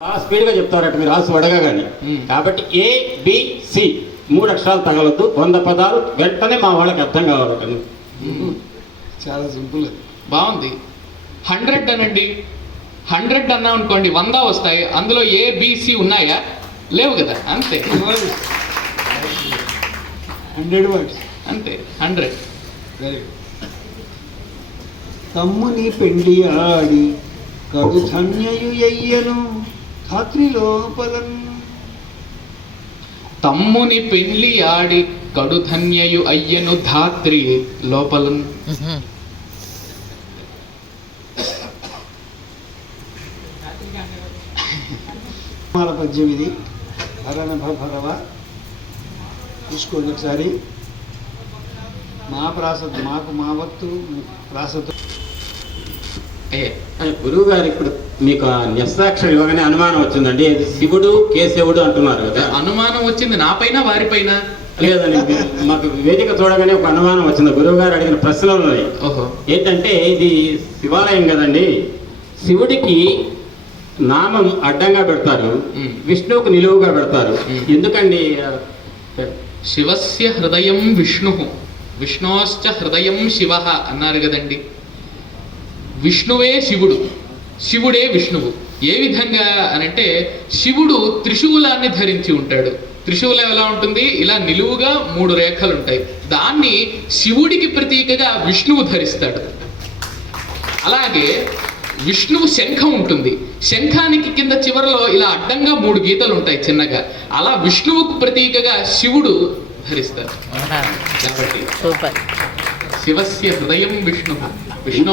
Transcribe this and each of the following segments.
స్పీడ్గా చెప్తారట మీరు రాసి అడగగానే. కాబట్టి ABC 3 అక్షరాలు తగలద్దు, 100 పదాలు వెంటనే మా వాళ్ళకి అర్థం కావాలట. చాలా సింపుల్. బాగుంది. 100 అనండి. 100 అన్నా అనుకోండి 100 వస్తాయి. అందులో ABC ఉన్నాయా? లేవు కదా, అంతే. 100 వర్డ్స్ అంతే. 100. Very good. తమ్ముని పెండి ఆడి కడు ధన్యయుయ్యను ధాత్రి లోపలన్. తమ్ముని పెళ్లి ఆడి కడు ధన్యయు అయ్యను ధాత్రి లోపలన్. పద్యం ఇది. భరవ చూసుకోండి ఒకసారి. మా ప్రాసద్దు మాకు మా వత్తు ప్రాసద్దు. గురువు గారు ఇప్పుడు మీకు నిస్సాక్షరం ఇవ్వగానే అనుమానం వచ్చిందండి. శివుడు కేశవుడు అంటున్నారు కదా. అనుమానం వచ్చింది నా పైన వారిపైన? లేదండి, మాకు వేదిక చూడగానే ఒక అనుమానం వచ్చింది. గురువు గారు అడిగిన ప్రశ్నలు ఏంటంటే, ఇది శివాలయం కదండి, శివుడికి నామం అడ్డంగా పెడతారు, విష్ణువుకు నిలువుగా పెడతారు, ఎందుకండి? శివస్య హృదయం విష్ణు, విష్ణోశ్చ హృదయం శివ అన్నారు కదండి. విష్ణువే శివుడు, శివుడే విష్ణువు. ఏ విధంగా అనంటే, శివుడు త్రిశూలాన్ని ధరించి ఉంటాడు. త్రిశూలం ఎలా ఉంటుంది? ఇలా నిలువుగా 3 రేఖలు ఉంటాయి. దాన్ని శివుడికి ప్రతీకగా విష్ణువు ధరిస్తాడు. అలాగే విష్ణువు శంఖం ఉంటుంది. శంఖానికి కింద చివరలో ఇలా అడ్డంగా 3 గీతలు ఉంటాయి చిన్నగా. అలా విష్ణువుకు ప్రతీకగా శివుడు ధరిస్తాడు. కాబట్టి శివస్య హృదయం విష్ణు, విష్ణు.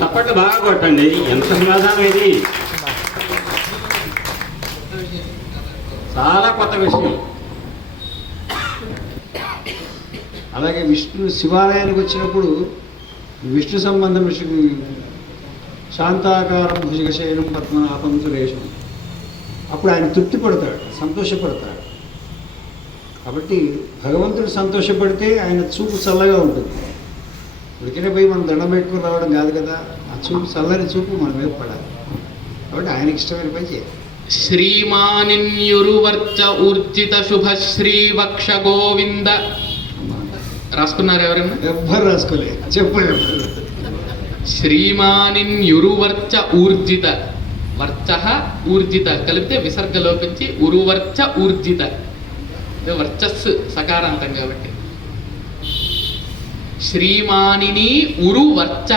చప్పట్లు బాగా కొట్టండి. ఎంత సమాధానం ఇది! చాలా కొత్త విషయం. అలాగే విష్ణు శివాలయానికి వచ్చినప్పుడు విష్ణు సంబంధం శాంతాకారం భుజగశయనం పద్మనాభం సురేషం. అప్పుడు ఆయన తృప్తి పడతాడు, సంతోషపడతాడు. కాబట్టి భగవంతుడు సంతోషపడితే ఆయన చూపు చల్లగా ఉంటుంది. ఉడికిన పోయి మనం దండం పెట్టుకుని రావడం కాదు కదా, ఆ చూపు చల్లని చూపు మన మీద పడాలి. కాబట్టి ఆయనకి ఇష్టమైన పని చేయాలి. శ్రీమానిన్యురువర్చ ఊర్జిత శుభ శ్రీవక్ష గోవింద. రాసుకున్నారు ఎవరన్నా? ఎవ్వరు రాసుకోలే, చెప్పండి. శ్రీమానిన్యురువర్చ ఊర్జిత, వర్చ ఊర్జిత కలిపితే విసర్గ లోపించి ఉరువర్చ ఊర్జిత. వర్చస్సు సకారాంతం కాబట్టి. శ్రీమానిని ఉరు వర్చ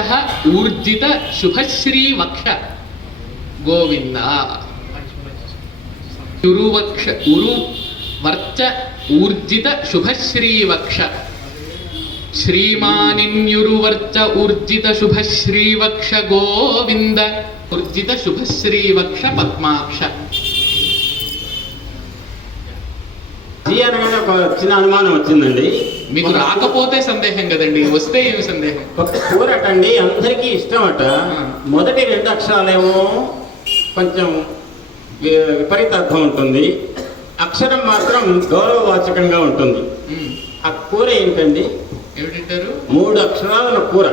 ఊర్జిత శుభశ్రీ వక్ష గోవింద. ఉరువక్ష ఉరు వర్చ ఊర్జిత శుభశ్రీ వక్ష. శ్రీమానిన్యురువర్చ ఊర్జిత శుభశ్రీ వక్ష గోవింద. ఊర్జిత శుభశ్రీ వక్ష పద్మాక్ష. అనగానే ఒక చిన్న అనుమానం వచ్చిందండి. మీకు రాకపోతే సందేహం కదండి, వస్తే ఏమి సందేహం? ఒక కూర అటండి అందరికీ ఇష్టం అట. మొదటి 2 అక్షరాలేమో కొంచెం విపరీత అర్థం ఉంటుంది, అక్షరం మాత్రం గౌరవవాచకంగా ఉంటుంది. ఆ కూర ఏంటండి? ఏమిటంటారు? 3 అక్షరాల కూర.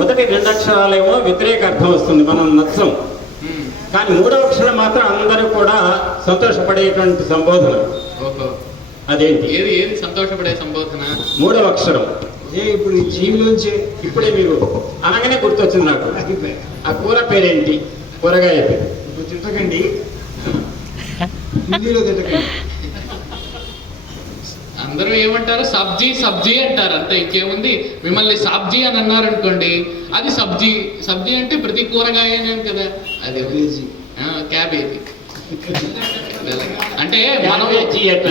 మొదటి 2 అక్షరాలేమో వ్యతిరేక అర్థం వస్తుంది, మనం నచ్చం. కానీ 3వ అక్షరం మాత్రం అందరూ కూడా సంతోషపడేటువంటి సంబోధన. అదేంటి? ఏది సంతోషపడే సంబోధన? 3వ అక్షరం. ఇప్పుడు ఈ జీవిలోంచి ఇప్పుడే మీరు అనగానే గుర్తొచ్చింది నాకు. ఆ కూర పేరేంటి? కూరగాయ పేరు. ఇప్పుడు తిట్టకండి, హిందీలో తిట్టకండి. అందరూ ఏమంటారు? సబ్జీ సబ్జీ అంటారు, అంతే. ఇంకేముంది? మిమ్మల్ని సబ్జీ అని అన్నారు అనుకోండి, అది సబ్జీ. సబ్జీ అంటే ప్రతి కూరగాయ కదా. అదే క్యాబేజీ. అంటే మనం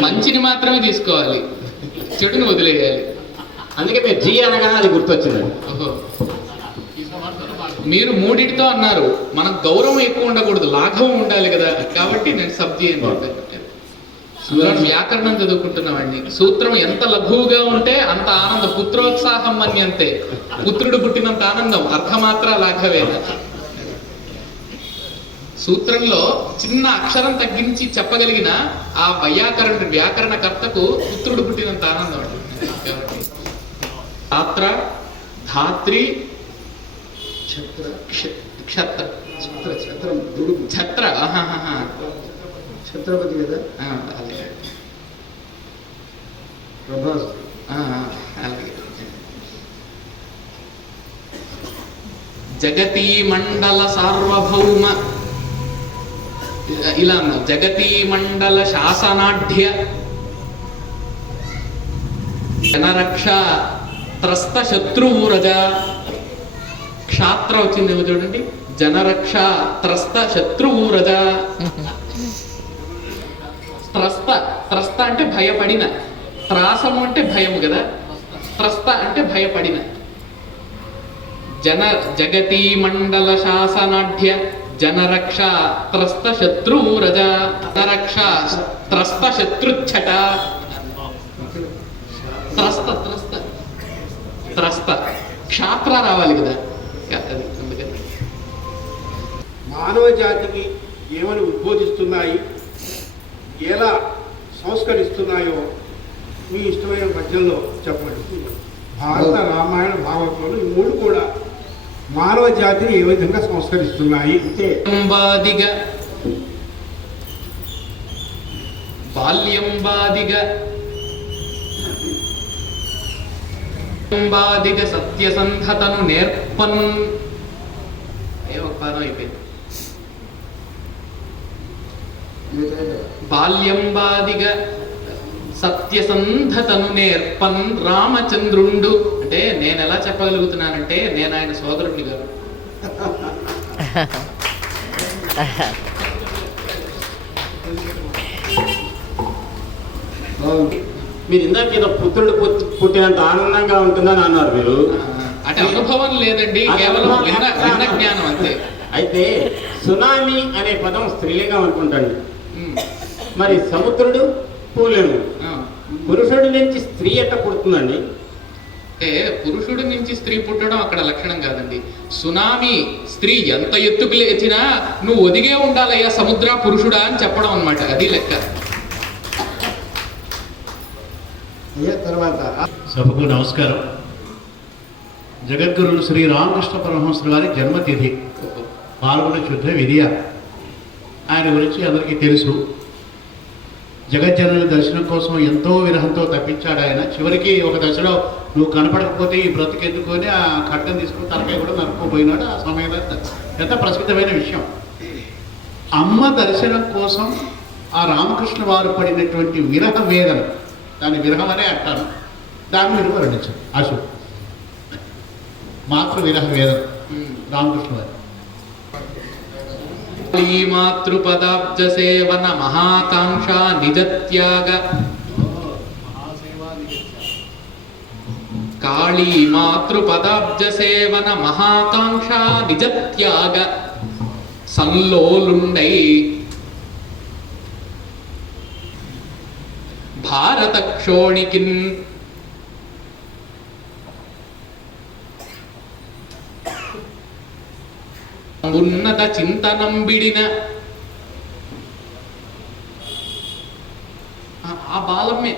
మంచిని మాత్రమే తీసుకోవాలి, చెడుని వదిలేయాలి. అందుకే మీరు జీ అనగానే అది గుర్తొచ్చిందండి. ఓహో, మీరు 3టితో అన్నారు. మనకు గౌరవం ఎక్కువ ఉండకూడదు, లాఘవం ఉండాలి కదా. కాబట్టి నేను సబ్జీ అని చెప్పాను. వ్యాకరణం చదువుకుంటున్నామండి. సూత్రం ఎంత లఘువుగా ఉంటే అంత ఆనందం. పుత్రోత్సాహం అని అంతే. పుత్రుడు పుట్టినంత ఆనందం. అర్థమాత్ర లాఘవేన. సూత్రంలో చిన్న అక్షరం తగ్గించి చెప్పగలిగిన ఆ వ్యాకరణకర్తకు పుత్రుడు పుట్టినంత ఆనందం అండి. ధాత్ర, ధాత్రి, క్షత్ర, ఛత్రం దుడుకు ఛత్ర. ఆహాహా. ఛత్రపతి కదా అలాగే. ప్రభాస్. అలాగే. జగతీ మండల సార్వభౌమ ఇలా అన్నారు. జగతీ మండల శాసనాఢ్య జనరక్ష త్రస్త శత్రువురజ. క్షాత్ర వచ్చిందేమో చూడండి. జనరక్ష త్రస్త శత్రువురజ. త్రస్త త్రస్త అంటే భయపడిన, త్రాసము అంటే భయము కదా, త్రస్త అంటే భయపడిన. జగతీ మండల శాసనాఢ్య జనరక్ష త్రస్త శత్రురజ. జనరక్ష త్రస్త శత్రుచ్ఛట. త్రస్త త్రస్త త్రస్త క్షాత్ర రావాలి కదా. అందుకని మానవ జాతికి ఏమని ఉద్బోధిస్తున్నాయి, ఎలా సంస్కరిస్తున్నాయో మీ ఇష్టమైన పద్యంలో చెప్పండి. భారత రామాయణ భాగవతంలో ఈ మూడు కూడా మానవ జాతిని ఏ విధంగా సంస్కరిస్తున్నాయి అంటే బాదిగ బాల్యం బాదిగ బాదిగ సత్యసంధతను నేర్పన్. ఒక పాదం అయిపోయింది. బాల్యం బాదిగ సత్యసంధతను నేర్పన్ రామచంద్రుండు. అంటే నేను ఎలా చెప్పగలుగుతున్నానంటే నేను ఆయన సోదరుడిని గారు. మీరు ఇందాక ఏదో పుత్రుడు పుట్టినంత ఆనందంగా ఉంటుందని అన్నారు మీరు. అంటే అనుభవం లేదండి, కేవలం విన్న జ్ఞానం అంతే. అయితే సునామీ అనే పదం స్త్రీలింగం అనుకుంటాండి. మరి సముద్రుడు పూలేము. పురుషుడి నుంచి స్త్రీ ఎట్ట పుడుతుందండి? అంటే పురుషుడి నుంచి స్త్రీ పుట్టడం అక్కడ లక్షణం కాదండి. సునామీ స్త్రీ ఎంత ఎత్తుకు లేచినా నువ్వు ఒదిగే ఉండాలయ్యా సముద్ర పురుషుడా అని చెప్పడం అన్నమాట. అది లెక్క. తర్వాత సభకు నమస్కారం. జగద్గురులు శ్రీ రామకృష్ణ పరమహంస గారి జన్మతిథి పాల్గొన శుద్ధ విద్య. ఆయన గురించి అందరికీ తెలుసు. జగజ్జనుల దర్శనం కోసం ఎంతో విరహంతో తప్పించాడు ఆయన. చివరికి ఒక దశలో నువ్వు కనపడకపోతే ఈ బ్రతికెందుకు అని ఆ ఖడ్గం తీసుకుని తనకాయ కూడా నరుక్కుపోయినాడు. ఆ సమయంలో ఎంత ప్రసిద్ధమైన విషయం. అమ్మ దర్శనం కోసం ఆ రామకృష్ణ వారు పడినటువంటి విరహ వేదన, దాన్ని విరహం అనే అంటారు, దాన్ని మీరు వర్ణించారు. అశు మాతృ విరహ వేదన రామకృష్ణ వారు. మాతృపదాబ్జ సేవన మహాకాంక్ష నిజత్యాగ. కాళీ మాతృపదాబ్జ సేవన మహాకాంక్ష నిజత్యాగ సంలోలుండై భారత క్షోణికిన్ ఉన్నత చింతనం బిడిన. ఆ బాలమ్మే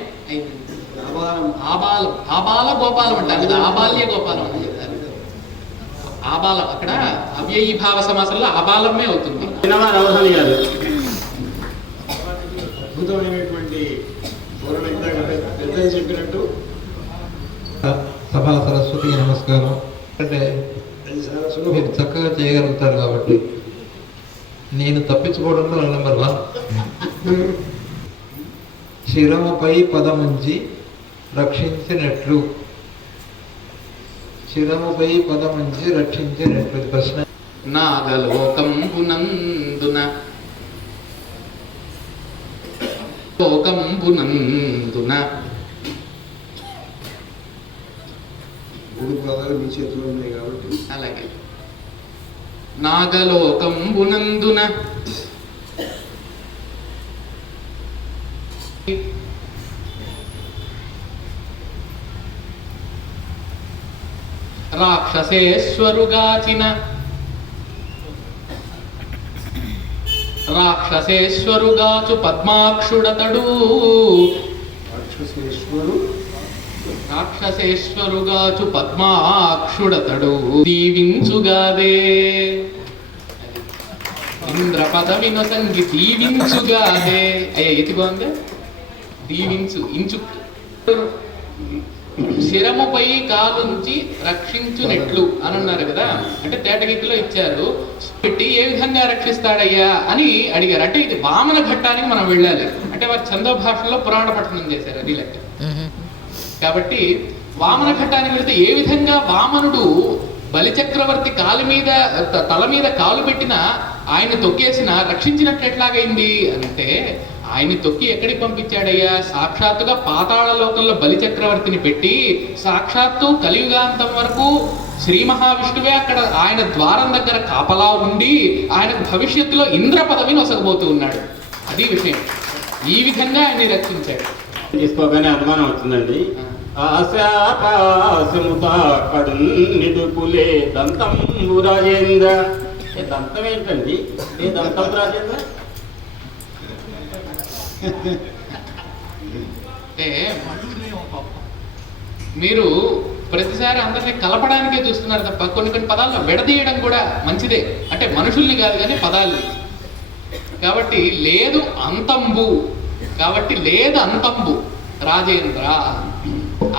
ఆబాల గోపాలం అంటారు కదా, ఆబాల్య గోపాలం అని చెప్తారు. ఆబాలం అక్కడ అవ్యయీభావ సమాసంలో ఆబాలమ్మే అవుతుంది. అవధాని గారు అద్భుతమైనటువంటి పెద్దలు చెప్పినట్టు సభా సరస్వతికి నమస్కారం. అంటే మీరు చక్కగా చేయగలుగుతారు కాబట్టి నేను తప్పించుకోవడంలో నెంబర్ 1. శిరముపై పదముంచి రక్షించినట్లు. శిరముపై పదముంచి రక్షించినట్లు. ప్రశ్న. నాగలోకంబునందున లోకంబునందున మూడు పదాలు మీ చేతిలో ఉన్నాయి కాబట్టి అలాగే నాగలోకంబునందున రాక్షసేశ్వరుగాచిన రాక్షసేశ్వరుగాచు పద్మాక్షుడతడు. రాక్షసేశ్వరుగాచు పద్మాక్షుడతడు దీవించుగాదే. ఇంద్ర పదవి నొసంగి దీవించుగాదే. అయ్యా ఎతి బాగుంది, దీవించు ఇంచు. శిరముపై కాలుంచి రక్షించునెట్లు అని అన్నారు కదా, అంటే తేటగీతిలో ఇచ్చారు. పెట్టి ఏ విధంగా రక్షిస్తాడయ్యా అని అడిగారు. అంటే ఇది వామన ఘట్టానికి మనం వెళ్ళాలి. అంటే వారు చందో భాషలో పురాణ పఠనం చేశారు, అది లెక్క. కాబట్టి వామన ఘట్టానికి వెళితే ఏ విధంగా వామనుడు బలిచక్రవర్తి కాలు మీద తల మీద కాలు పెట్టినా ఆయన తొక్కేసిన రక్షించినట్లు ఎట్లాగైంది అంటే, ఆయన తొక్కి ఎక్కడికి పంపించాడయ్యా? సాక్షాత్తుగా పాతాళ లోకంలో బలిచక్రవర్తిని పెట్టి సాక్షాత్తు కలియుగాంతం వరకు శ్రీ మహావిష్ణువే అక్కడ ఆయన ద్వారం దగ్గర కాపలా ఉండి ఆయనకు భవిష్యత్తులో ఇంద్ర పదవిని ఒసగబోతూ ఉన్నాడు. అది విషయం. ఈ విధంగా ఆయన్ని రక్షించాడు. తీసుకోగానే అనుమానం వచ్చిందండి. ఆశాపాసముత కడునిడుపులే దంతంబు రాజేంద్ర. దంతం ఏంటండి? ఏ దంతం రాజేంద్ర? అంటే మీరు ప్రతిసారి అందరినీ కలపడానికే చూస్తున్నారు తప్ప కొన్ని కొన్ని పదాలను విడదీయడం కూడా మంచిదే. అంటే మనుషుల్ని కాదు కానీ పదాల్ని. కాబట్టి లేదు అంతంబు, కాబట్టి లేదు అంతంబు రాజేంద్ర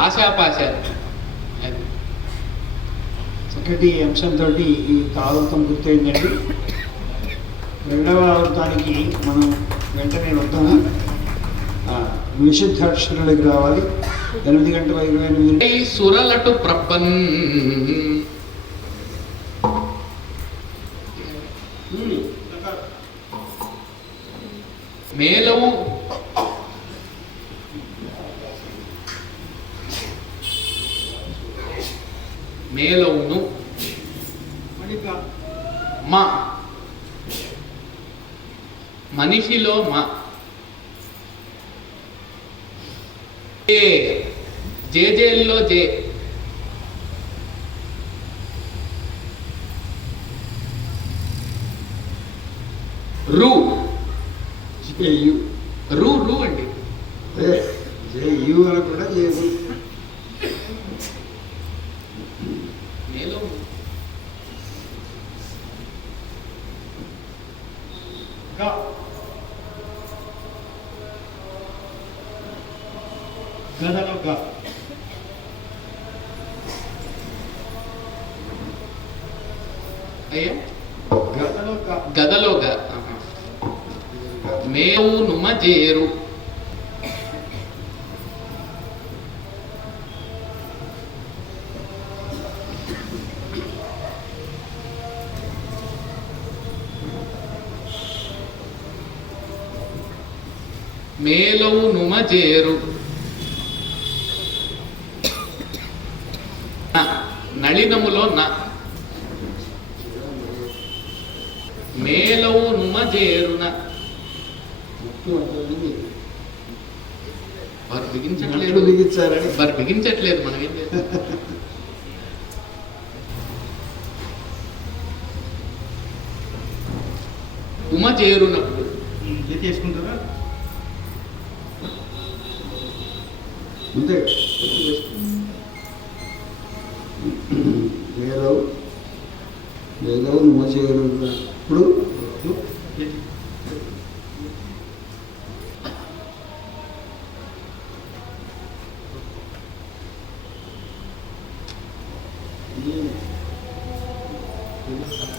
ఆశాపాశాలు. చక్కటి అంశంతో ఈ ఆవృతం పూర్తయిందండి. రెండవ ఆవృతానికి మనం వెంటనే వద్దాము. విశుద్ధాక్షరులకు రావాలి. 8:28 సురలటు ప్రపన్ మేలవు మేలవును మా మనిషిలో మా జేజేల్లో జే రు రు రు అండి. యు అని కూడా చేయదు. గదలోగా మేవు నుమ చేరు మేలవు నుమ చేరు నళినములో నా మేలవు నుమ చేరున వారు బిగించట్లేదు మనం ఏం చేస్తాం. ఉమ చేరునప్పుడు చేసుకుంటారా? అంతే. వేదవు నువ్వు చేయగలుగుతాడు.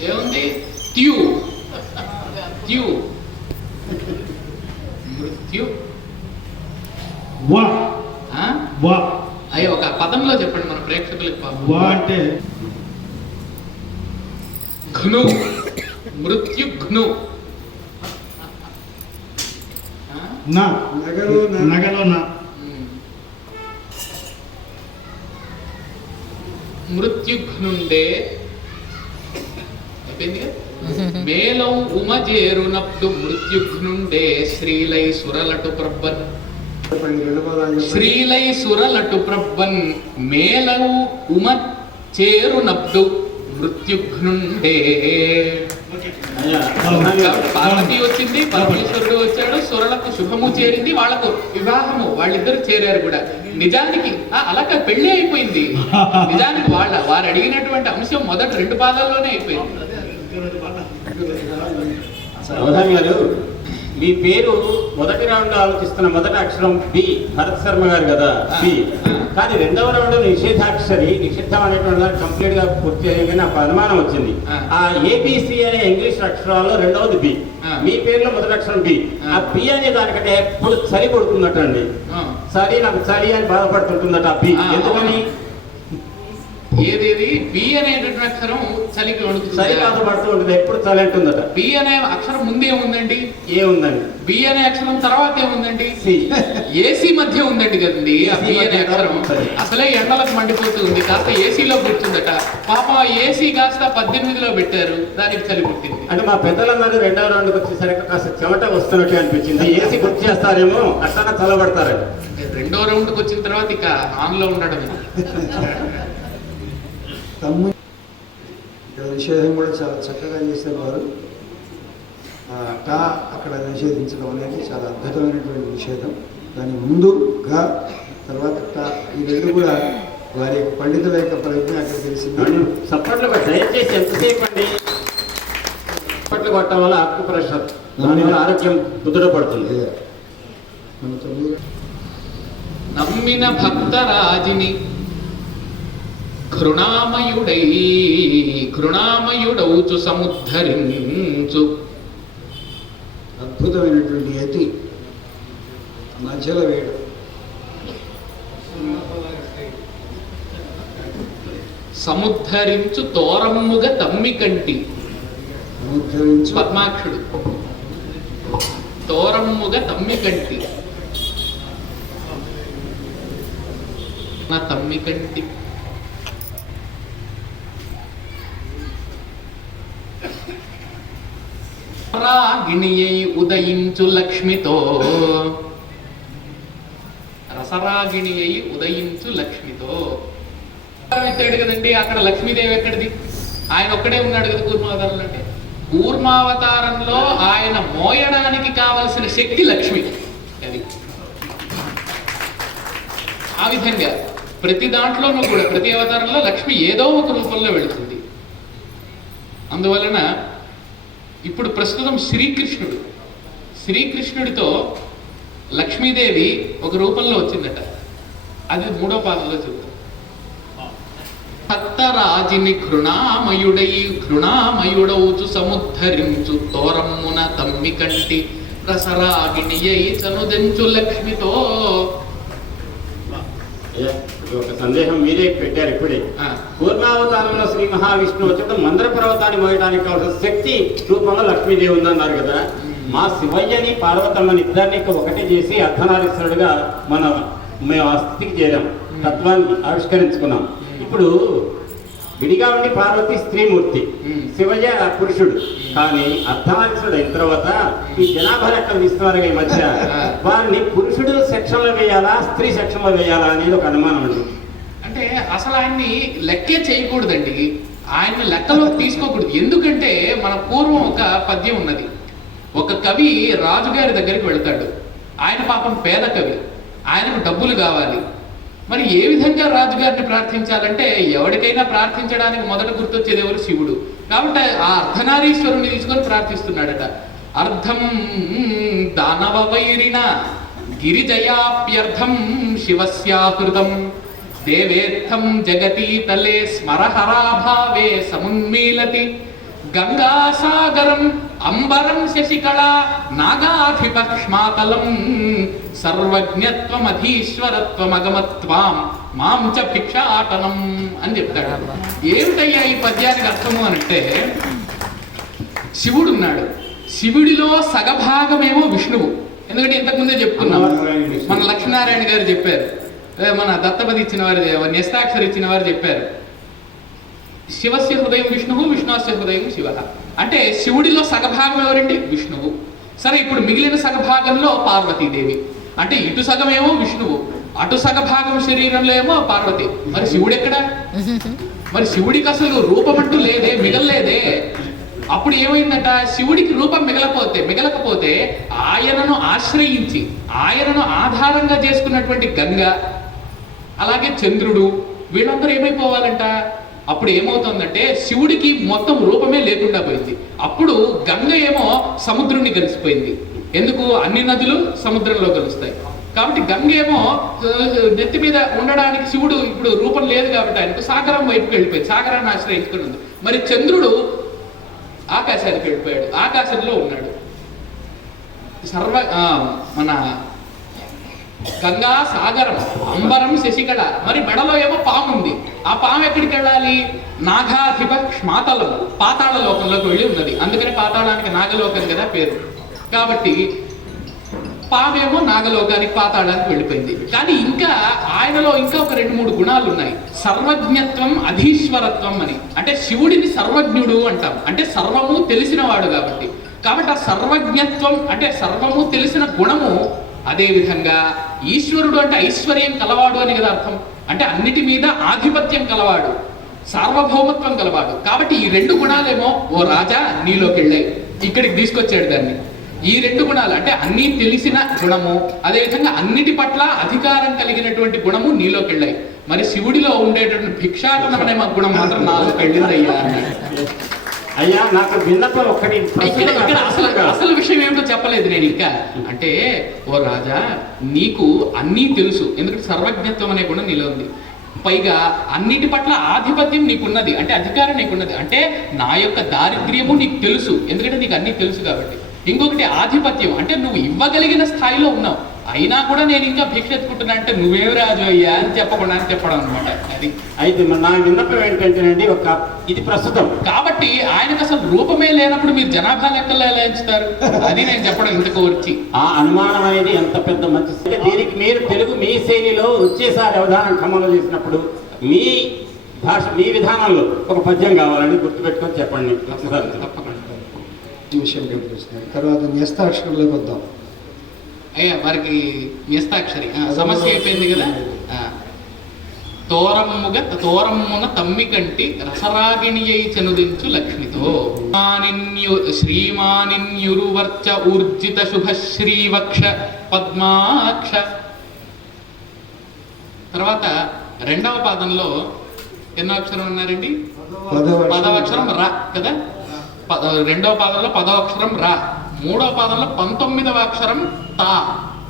ఏముంది? ట్యూ ట్యూ మృత్యు అయ్యో ఒక పదంలో చెప్పండి మన ప్రేక్షకులకు. అంటే ఘ్ను మృత్యు ఘ్ను నగలో మృత్యుఘ్నుండే అయిపోయింది. మేలం ఉమజేరునప్పుడు మృత్యుఘ్నుండే శ్రీలై సురలటు ప్రబ్బన్ శ్రీలై సురలటు ప్రబ్బన్ మేలవు ఉమ చేరునప్పుడు మృత్యుఘ్నుండే. పార్వతి వచ్చింది, పరమేశ్వరుడు వచ్చాడు, సురలకు శుభము చేరింది, వాళ్లకు వివాహము, వాళ్ళిద్దరు చేరారు కూడా. నిజానికి అలా పెళ్లి అయిపోయింది. నిజానికి వారు అడిగినటువంటి అంశం మొదటి 2 పాదాల్లోనే అయిపోయింది. అవధాని గారు, మీ పేరు మొదటి రౌండ్ లో ఆలోచిస్తున్న మొదటి అక్షరం బి, భరత్ శర్మ గారు కదా బి. కానీ రెండవ రౌండ్ నిషేధాక్షరి, నిషిద్ధం అనేటువంటి దాన్ని కంప్లీట్ గా పూర్తి చేయగానే నాకు అనుమానం వచ్చింది. ఆ ఏబిసి అనే ఇంగ్లీష్ అక్షరాల్లో రెండవది బి, మీ పేరులో మొదటి అక్షరం బి. ఆ బి అనే దానికంటే ఎప్పుడు చలి కొడుతుందట అండి. చలి, నాకు చలి అని బాధపడుతుంటుందట ఆ బి. ఎందుకని? ఏదేది బి అనేటువంటి అక్షరం చలికి చలి బాధపడుతూ ఉంటుంది, ఎప్పుడు చలి అంటుందట. బి అనే అక్షరం ముందే ఉందండి. ఏముందండి? బి అనే అక్షరం తర్వాత ఏముందండి? సి. ఏసీ మధ్య ఉందండి కదండి ఆ బి అనే అక్షరం. అసలే ఎండలకు మండిపోతుంది, కాస్త ఏసీలో కూర్చుందట. పాప ఏసీ కాస్త 18లో పెట్టారు, దానికి చలి పుట్టింది. అంటే మా పెద్దలందరూ రెండవ రౌండ్కి వచ్చేసరికి కాస్త చెమట వస్తున్నట్టు అనిపించింది. ఏసీ గుర్తు చేస్తారేమో, అట్లా చల్లబడతారండి. రెండో రౌండ్కి వచ్చిన తర్వాత ఇక ఆన్లో ఉండడం. తమ్ము ఇక్కడ నిషేధం కూడా చాలా చక్కగా చేశారు వారు. టా అక్కడ నిషేధించడం అనేది చాలా అద్భుతమైనటువంటి నిషేధం. దాని ముందు గా, తర్వాత టా, ఈ రెండు కూడా వారి యొక్క పండితుల యొక్క ప్రయత్నం అక్కడ తెలిసింది. సప్పట్లు దయచేసి ఎంతసేపు అండి సప్పట్లు కొట్టడం వల్ల ఆకు ప్రెషర్, దానివల్ల ఆరోగ్యం కుదుటపడుతుంది. మన తొమ్మిది నమ్మిన భక్తరాజిని ఘృణామయుడౌచు సముద్ధరించు. అద్భుతమైనటువంటి యతి మధ్యలో వేయడం. సముద్ధరించు తోరమ్ముగా తమ్మి కంటి. సముద్ధరించు పద్మాక్షుడు తోరమ్ముగా తమ్మి కంటి. నా తమ్మి కంటి రసరాగిణియై ఉదయించు లక్ష్మితో. రసరాగిణియై ఉదయించు లక్ష్మితో ఎత్తాడు కదండి. అక్కడ లక్ష్మీదేవి ఎక్కడిది? ఆయన ఒక్కడే ఉన్నాడు కదా కూర్మావతారంలో. అంటే కూర్మావతారంలో ఆయన మోయడానికి కావలసిన శక్తి లక్ష్మి. అది ఆ విధంగా ప్రతి దాంట్లోనూ కూడా, ప్రతి అవతారంలో లక్ష్మి ఏదో ఒక రూపంలో వెళుతుంది. అందువలన ఇప్పుడు ప్రస్తుతం శ్రీకృష్ణుడితో లక్ష్మీదేవి ఒక రూపంలో వచ్చిందట. అది 3వ పాదంలో చెబుతాం. భక్తరాజిని ఘృణామయుడౌచు సముద్ధరించు తోరమ్మున తమ్మి కంటి రసరాగిణియై చనుదెంచు లక్ష్మితో. ఒక సందేహం మీరే పెట్టారు ఇప్పుడే. కూర్మావతారంలో శ్రీ మహావిష్ణువు వచ్చేటప్పుడు మందర పర్వతాన్ని మోయడానికి కావాల్సిన శక్తి రూపంలో లక్ష్మీదేవి ఉందన్నారు కదా. మా శివయ్యని పార్వతమ్మని ఇద్దరిని ఒకటే చేసి అర్ధనారీశ్వరుడుగా మేము ఆ స్థితికి చేరాం, తత్వాన్ని ఆవిష్కరించుకున్నాం. ఇప్పుడు విడిగా ఉండి పార్వతి స్త్రీమూర్తి, శివయ్య పురుషుడు. కానీ అర్ధనారీశ్వరుడు అయిన తర్వాత ఈ జనాభా లెక్కలు తీస్తున్నారు ఈ మధ్య. వారిని పురుషుడు సెక్షన్లో వేయాలా, స్త్రీ సెక్షన్లో వేయాలా అనేది ఒక అనుమానం అండి. అంటే అసలు ఆయన్ని లెక్కే చేయకూడదండి, ఆయన్ని లెక్కలోకి తీసుకోకూడదు. ఎందుకంటే మన పూర్వం ఒక పద్యం ఉన్నది. ఒక కవి రాజుగారి దగ్గరికి వెళ్తాడు. ఆయన పాపం పేద కవి, ఆయనకు డబ్బులు కావాలి. మరి ఏ విధంగా రాజుగారిని ప్రార్థించాలంటే ఎవరికైనా ప్రార్థించడానికి మొదట గుర్తొచ్చేది ఎవరు? శివుడు. కాబట్టి ఆ అర్ధనారీశ్వరుని తీసుకొని ప్రార్థిస్తున్నాడట. అర్ధం దానవ వైరిణ గిరిజయాప్యర్థం శివస్యాహృతం దేవేత్థం జగతీతలే స్మరహరాభావే సమున్మీలతి గంగాసాగరం అంబరం శశికళా నాగాధిపక్ష్మాతలం సర్వజ్ఞత్వమధీశ్వరత్వమగమత్వాం మాం చ భిక్షాటనం అని చెప్తాడు. ఏమిటయ్యా ఈ పద్యానికి అర్థము అనంటే, శివుడు ఉన్నాడు, శివుడిలో సగభాగమేమో విష్ణువు. ఎందుకంటే ఇంతకుముందే చెప్పుకున్నాం, మన లక్ష్మీనారాయణ గారు చెప్పారు, మన దత్తపది ఇచ్చిన వారు, న్యస్తాక్షరి ఇచ్చిన వారు చెప్పారు, శివస్య హృదయం విష్ణువు విష్ణుస్య హృదయం శివ. అంటే శివుడిలో సగభాగం ఎవరండి? విష్ణువు. సరే, ఇప్పుడు మిగిలిన సగభాగంలో పార్వతీదేవి. అంటే ఇటు సగమేమో విష్ణువు, అటు సగభాగం శరీరంలో ఏమో పార్వతి. మరి శివుడు ఎక్కడ? మరి శివుడికి అసలు రూపం అంటూ లేదే, మిగలలేదే. అప్పుడు ఏమైందట? శివుడికి రూపం మిగలకపోతే ఆయనను ఆశ్రయించి ఆయనను ఆధారంగా చేసుకున్నటువంటి గంగ, అలాగే చంద్రుడు, వీళ్ళందరూ ఏమైపోవాలంట? అప్పుడు ఏమవుతుందంటే శివుడికి మొత్తం రూపమే లేకుండా పోయింది. అప్పుడు గంగ ఏమో సముద్రుణ్ణి కలిసిపోయింది. ఎందుకు? అన్ని నదులు సముద్రంలో కలుస్తాయి కాబట్టి గంగ ఏమో నెత్తి మీద ఉండడానికి శివుడు ఇప్పుడు రూపం లేదు కాబట్టి ఆయనకు సాగరం వైపుకి వెళ్ళిపోయింది, సాగరాన్ని ఆశ్రయించుకుని ఉంది. మరి చంద్రుడు ఆకాశానికి వెళ్ళిపోయాడు, ఆకాశంలో ఉన్నాడు. మన గంగా సాగరం అంబరం శశికళ, మరి మెడలో ఏమో పాము ఉంది. ఆ పాము ఎక్కడికి వెళ్ళాలి? నాగాధిప శ్మాతలం, పాతాళ లోకంలోకి వెళ్ళి ఉన్నది. అందుకని పాతాళానికి నాగలోకం కదా పేరు. కాబట్టి పామేమో నాగలోకానికి పాతాళానికి వెళ్ళిపోయింది. కానీ ఇంకా ఆయనలో ఇంకా ఒక 2-3 గుణాలు ఉన్నాయి. సర్వజ్ఞత్వం, అధీశ్వరత్వం అని. అంటే శివుడిని సర్వజ్ఞుడు అంటాం, అంటే సర్వము తెలిసినవాడు కాబట్టి. ఆ సర్వజ్ఞత్వం అంటే సర్వము తెలిసిన గుణము. అదే విధంగా ఈశ్వరుడు అంటే ఐశ్వర్యం కలవాడు అని కదా అర్థం. అంటే అన్నిటి మీద ఆధిపత్యం కలవాడు, సార్వభౌమత్వం కలవాడు. కాబట్టి ఈ 2 గుణాలేమో ఓ రాజా నీలోకి వెళ్ళాయి, ఇక్కడికి తీసుకొచ్చాడు దాన్ని. ఈ 2 గుణాలు అంటే అన్నీ తెలిసిన గుణము, అదేవిధంగా అన్నిటి పట్ల అధికారం కలిగినటువంటి గుణము నీలోకి వెళ్ళాయి. మరి శివుడిలో ఉండేటువంటి భిక్షాటనం అనే గుణం మాత్రం నాలోకి వెళ్ళిందయ్యా అన్నాడు. అయ్యా నాకు విన్నపం ఒక్కటి, ఇక్కడ అసలు విషయం ఏమిటో చెప్పలేదు నేను ఇంకా. అంటే ఓ రాజా నీకు అన్నీ తెలుసు, ఎందుకంటే సర్వజ్ఞత్వం అనే గుణం నీలో ఉంది. పైగా అన్నిటి పట్ల ఆధిపత్యం నీకున్నది, అంటే అధికారం నీకున్నది. అంటే నా యొక్క దారిద్ర్యము నీకు తెలుసు, ఎందుకంటే నీకు అన్నీ తెలుసు కాబట్టి. ఇంకొకటి ఆధిపత్యం, అంటే నువ్వు ఇవ్వగలిగిన స్థాయిలో ఉన్నావు. అయినా కూడా నేను ఇంకా భిక్ష ఎత్తుకుంటున్నా అంటే నువ్వేమి రాజు అయ్యా అని చెప్పకుండా చెప్పడం అనమాట. అది అయితే నా విన్నపం ఏంటంటేనండి, ఇది ప్రస్తుతం కాబట్టి ఆయనకు అసలు రూపమే లేనప్పుడు మీరు జనాభా లెక్కలు ఎలా ఎంచుతారు? అది నేను చెప్పడం ఇంతకు వచ్చి. ఆ అనుమానం అనేది ఎంత పెద్ద మంచి. దీనికి మీరు తెలుగు మీ శైలిలో వచ్చేసారి అవధానం ఖమ్మంలో చేసినప్పుడు మీ భాష, మీ విధానంలో ఒక పద్యం కావాలని గుర్తుపెట్టుకొని చెప్పండి. తప్పకుండా ఈ విషయం గమనిస్తున్నాను. తర్వాత న్యస్తాక్షరంలోకి వద్దాం. అయ్యా వారికి న్యస్తాక్షరి సమస్య అయిపోయింది కదా. తోరమ్మున తమ్మి కంటి రసరాగిణి అయి చనుదించు లక్ష్మితో శ్రీమానిన్యురువర్చ ఊర్జిత శుభ శ్రీవక్ష పద్మాక్ష. తర్వాత 2వ పాదంలో ఎన్నో అక్షరం ఉన్నారండి? 10వ అక్షరం రా కదా. 2వ పాదంలో 10వ అక్షరం రా, 3వ పాదంలో 19వ అక్షరం తా,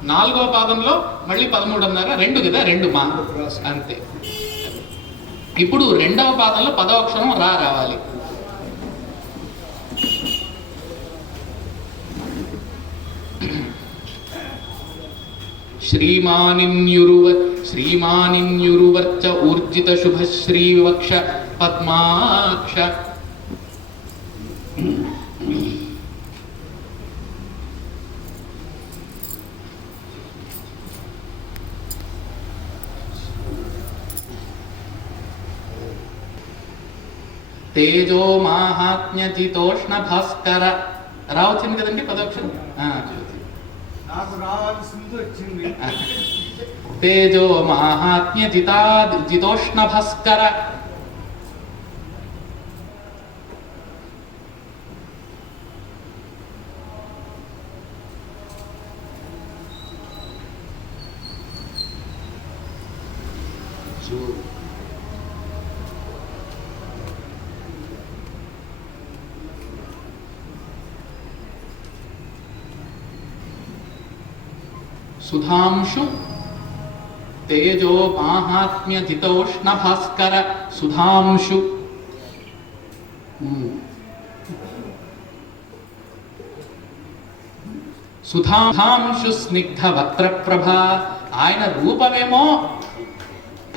4వ పాదంలో మళ్ళీ 13 అన్నారా? 2 కదా, 2 మా అంతే. ఇప్పుడు 2వ పాదంలో 10వ అక్షరం రా రావాలి. శ్రీమానిన్యురువర్చ ఊర్జిత శుభ శ్రీవక్ష పద్మాక్ష. తేజో మాహాత్మ్యజితోష్ణ భాస్కర. రావచ్చింది కదండి పదోక్షరం. తేజో మాహాత్మ్యజితోష్ణ భాస్కర. సుధాంశు తేజో మాహాత్మ్య జితోష్ణ భాస్కర. సుధాంశు సుధాంశు స్నిగ్ధ వక్త్రప్రభ. ఆయన రూపమేమో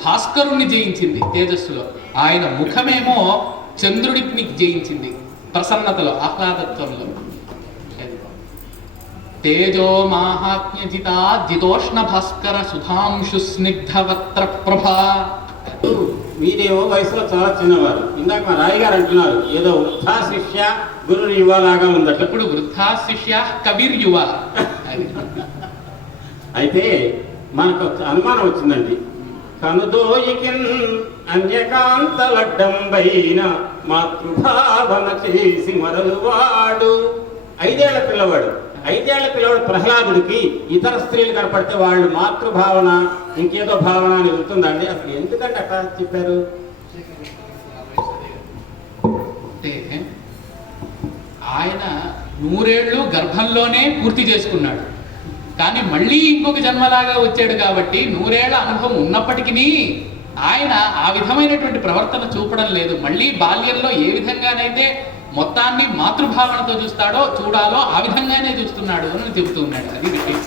భాస్కరుణ్ణి జయించింది తేజస్సులో, ఆయన ముఖమేమో చంద్రుడిని జయించింది ప్రసన్నతలో, ఆహ్లాదత్వంలో. తేజో మాహాత్మ్యజితా జితోష్ణ భాస్కర సుధాంశు స్నిగ్ధ వక్త్ర ప్రభ. మీరేమో వయసులో చాలా చిన్నవారు. ఇందాక మా రాయగారు అంటున్నారు ఏదో వృద్ధా శిష్య గురు యువ లాగా ఉందట. ఇప్పుడు వృద్ధా శిష్య కబీర్ యువ. అయితే మనకు అనుమానం వచ్చిందండి. కనుదోయికిన్ అన్యకాంతలడ్డంబైన మాతృభావన చేసి మరలువాడు. 5 ఏళ్ల పిల్లవాడు. 5 ఏళ్ల పిల్లవాడు ప్రహ్లాదుడికి ఇతర స్త్రీలు కనపడితే వాళ్ళు మాతృభావన ఇంకేదో భావన అని వెళ్తుందండి. అసలు ఎందుకంటే అట్లా చెప్పారు? ఆయన 100 ఏళ్ళు గర్భంలోనే పూర్తి చేసుకున్నాడు. కానీ మళ్ళీ ఇంకొక జన్మలాగా వచ్చాడు కాబట్టి 100 ఏళ్ల అనుభవం ఉన్నప్పటికీ ఆయన ఆ విధమైనటువంటి ప్రవర్తన చూపడం లేదు. మళ్ళీ బాల్యంలో ఏ విధంగానైతే మొత్తాన్ని మాతృభావనతో చూడాలో ఆ విధంగానే చూస్తున్నాడు అని చెబుతూ ఉన్నాడు. అది విషయం.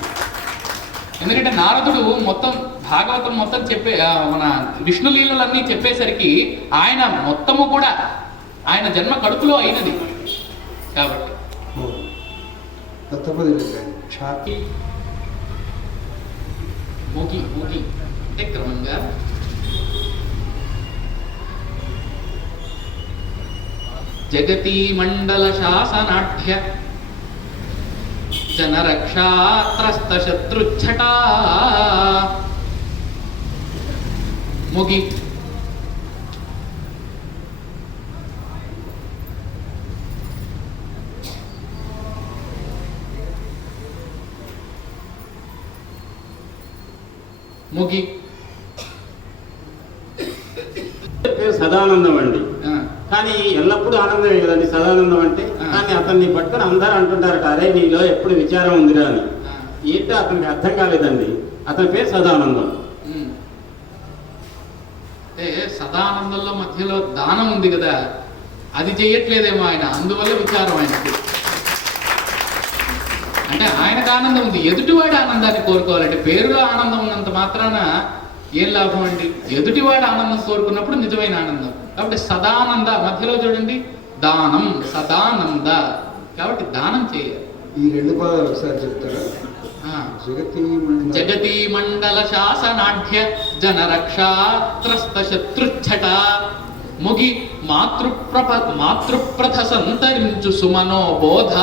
ఎందుకంటే నారదుడు మొత్తం భాగవతం మొత్తం మన విష్ణు లీలలన్నీ చెప్పేసరికి ఆయన మొత్తము కూడా ఆయన జన్మ కడుపులో అయినది కాబట్టి. మూగి అంటే క్రమంగా జగతీ మండల శాసనాఢ్య జనరక్షాత్రస్త శత్రుఛటా ముగి ముగి సదానందం అండి. కానీ ఎల్లప్పుడూ ఆనందమే కదండి సదానందం అంటే. కానీ అతన్ని పట్టుకొని అందరూ అంటుంటారట, అరే నీలో ఎప్పుడు విచారం ఉందిరా అని. ఏంటో అతనికి అర్థం కాలేదండి. అతని పేరు సదానందం. అంటే సదానందంలో మధ్యలో దానం ఉంది కదా, అది చేయట్లేదేమో ఆయన, అందువల్ల విచారం ఆయనకి. అంటే ఆయనకు ఆనందం ఉంది, ఎదుటివాడి ఆనందాన్ని కోరుకోవాలంటే పేరులో ఆనందం ఉన్నంత మాత్రాన ఏం లాభం అండి? ఎదుటివాడి ఆనందం కోరుకున్నప్పుడు నిజమైన ఆనందం. కాబట్టి సదానంద మధ్యలో చూడండి, దానం సదానంద, కాబట్టి దానం చేయాలి. ఈ 2 పదాలు ఒకసారి చెప్తారా? జగతీ మండల శాసనాఢ్య జనరక్షాత్రస్త శత్రుఛట ముగి మాతృప్రథ సంతరించు సుమనోబోధ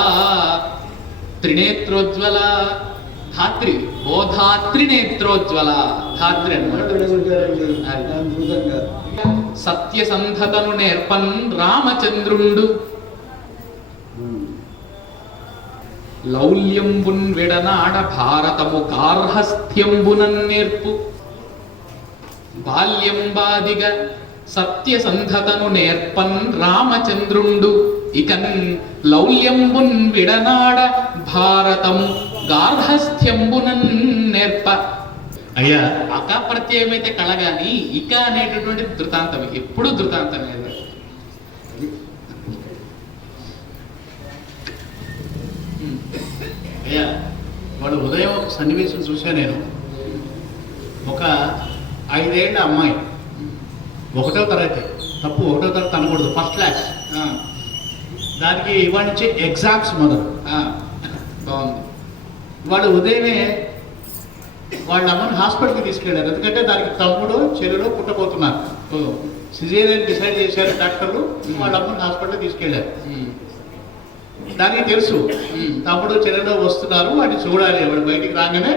త్రినేత్రోజ్వల ధాత్రి బోధా త్రినేత్రోజ్వల ధాత్రి అన్నమాట. సత్యసంధతను నేర్పన్ రామచంద్రుండు లౌల్యంబున్ విడనాడ భారతము గార్హస్థ్యంబునన్ నేర్పు బాల్యంబాదిగ సత్యసంధతను నేర్పన్ రామచంద్రుండు ఇకన్ లౌల్యంబున్ విడనాడ భారతము గార్హస్థ్యంబునన్ నేర్ప. అయ్యా అక ప్రత్యయమైతే కళగాని ఇక అనేటటువంటి ధృతాంతం ఎప్పుడు ధృతాంతం లేదు. అయ్యా వాడు ఉదయం ఒక సన్నివేశం చూసా నేను. ఒక 5 ఏళ్ల అమ్మాయి 1వ తరగతి, తప్పు 1వ తరగతి అనకూడదు, ఫస్ట్ క్లాస్. దానికి ఇవాళ నుంచి ఎగ్జామ్స్ మొదలు. బాగుంది. వాడు ఉదయమే వాళ్ళ అమ్మని హాస్పిటల్కి తీసుకెళ్ళారు. ఎందుకంటే దానికి తమ్ముడు చెల్లెలు పుట్టబోతున్నారు. సిజేరియన్ డిసైడ్ చేశారు డాక్టర్లు. వాళ్ళ అమ్మని హాస్పిటల్కి తీసుకెళ్ళారు. దానికి తెలుసు తమ్ముడు చెల్లెలు వస్తున్నారు, వాడిని చూడాలి, వాడు బయటికి రాగానే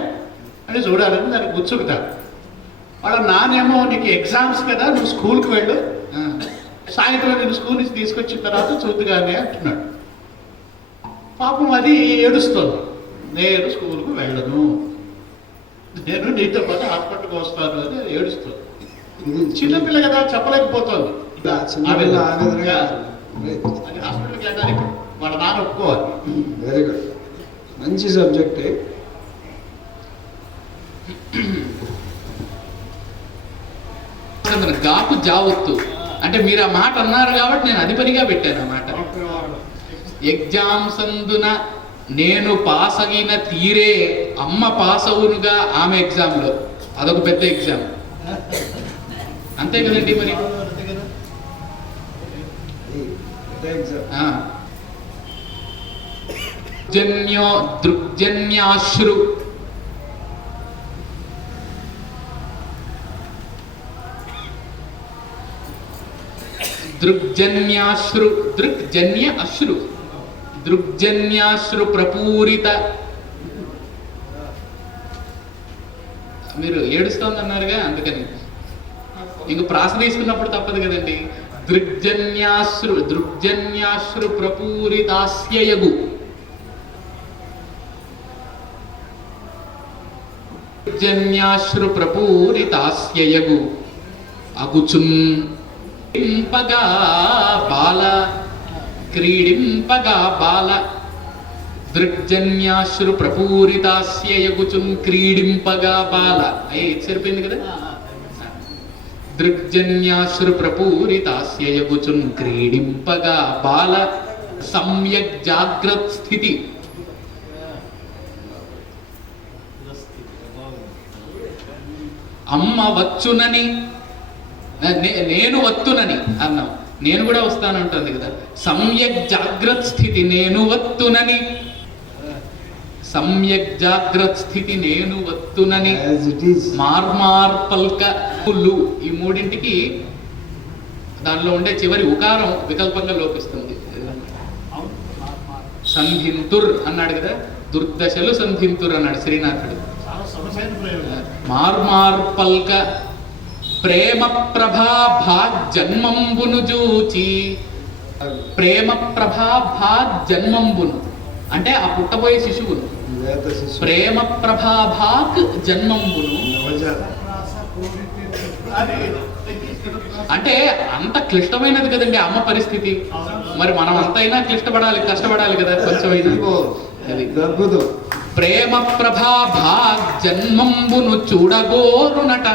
అని చూడాలని దానికి ఉత్సుకుతాడు. వాళ్ళ నానేమో నీకు ఎగ్జామ్స్ కదా, నువ్వు స్కూల్కి వెళ్ళు, సాయంత్రం నేను స్కూల్ నుంచి తీసుకొచ్చిన తర్వాత చూద్దుగానే అంటున్నాడు. పాపం అది ఏడుస్తుంది, నేను స్కూల్కు వెళ్ళను, నేను నీతో పాటు హాస్పిటల్కి వస్తాను అని ఏడుస్తుంది. చిన్నపిల్ల కదా చెప్పలేకపోతుంది. అది హాస్పిటల్కి వెళ్ళడానికి వాళ్ళ నాన్న ఒప్పుకోవాలి. వెరీ గుడ్, మంచి సబ్జెక్టే. గాకు జావత్తు అంటే మీరు ఆ మాట అన్నారు కాబట్టి నేను అధిపతిగా పెట్టాను అన్నమాట. ఎగ్జామ్స్ అందున నేను పాస్ అయిన తీరే అమ్మ పాస్ అవునుగా ఆమె ఎగ్జామ్లో. అదొక పెద్ద ఎగ్జామ్, అంతే కదండి. మరి దృగ్జన్యాశ్రు దృగ్జన్యాశ్రు దృగ్జన్య అశ్రు దృగ్జన్యాశ్రు ప్రపూరిత. మీరు ఏడుస్తోందన్నారుగా, అందుకని ఇంక ప్రాస తీసుకున్నప్పుడు తప్పదు కదండి. దృగ్జన్యాశ్రు ప్రపూరితాస్యయగు దృగ్జన్యాశ్రు ప్రపూరితాస్యయగు అగుచున్ ఇంపగా బాల క్రీడింపగా బాల దృగ్జన్యాశ్రు ప్రపూరితాస్య యగుచున్ క్రీడింపగా బాల అయ్యి సరిపోయింది కదా. దృగ్జన్యాశ్రు ప్రపూరితాస్య యగుచున్ క్రీడింపగా బాల సమ్యక్ జాగ్రత్ స్థితి. అమ్మ వచ్చునని నేను వత్తునని అన్నాం, నేను కూడా వస్తానంటుంది కదా. సమ్యక్ జాగ్రత్ స్థితి నేను వత్తునని, సమ్యక్ జాగ్రత్ స్థితి నేను వత్తునని, As it is. మార్మార్పల్క లు ఈ మూడింటికి దానిలో ఉండే చివరి ఉకారం వికల్పంగా లోపిస్తుంది. సంధింతుర్ అన్నాడు కదా, దుర్దశలు సంధింతుర్ అన్నాడు శ్రీనాథుడు. చాలా సమస్యైన ప్రయోగం. మార్మార్పల్క ప్రేమ ప్రభాభా జన్మంబును జూచి. ప్రేమ ప్రభాభా జన్మంబును అంటే ఆ పుట్టబోయే శిశువును. వేద శిశువు. ప్రేమ ప్రభాభాక్ జన్మంబును నవజాత. అంటే అంత క్లిష్టమైనది కదండి అమ్మ పరిస్థితి. మరి మనం అంతైనా క్లిష్టపడాలి, కష్టపడాలి కదా కొంచెమైనా. అది అద్భుతం. ప్రేమ ప్రభాభా జన్మంబును చూడగోరునట.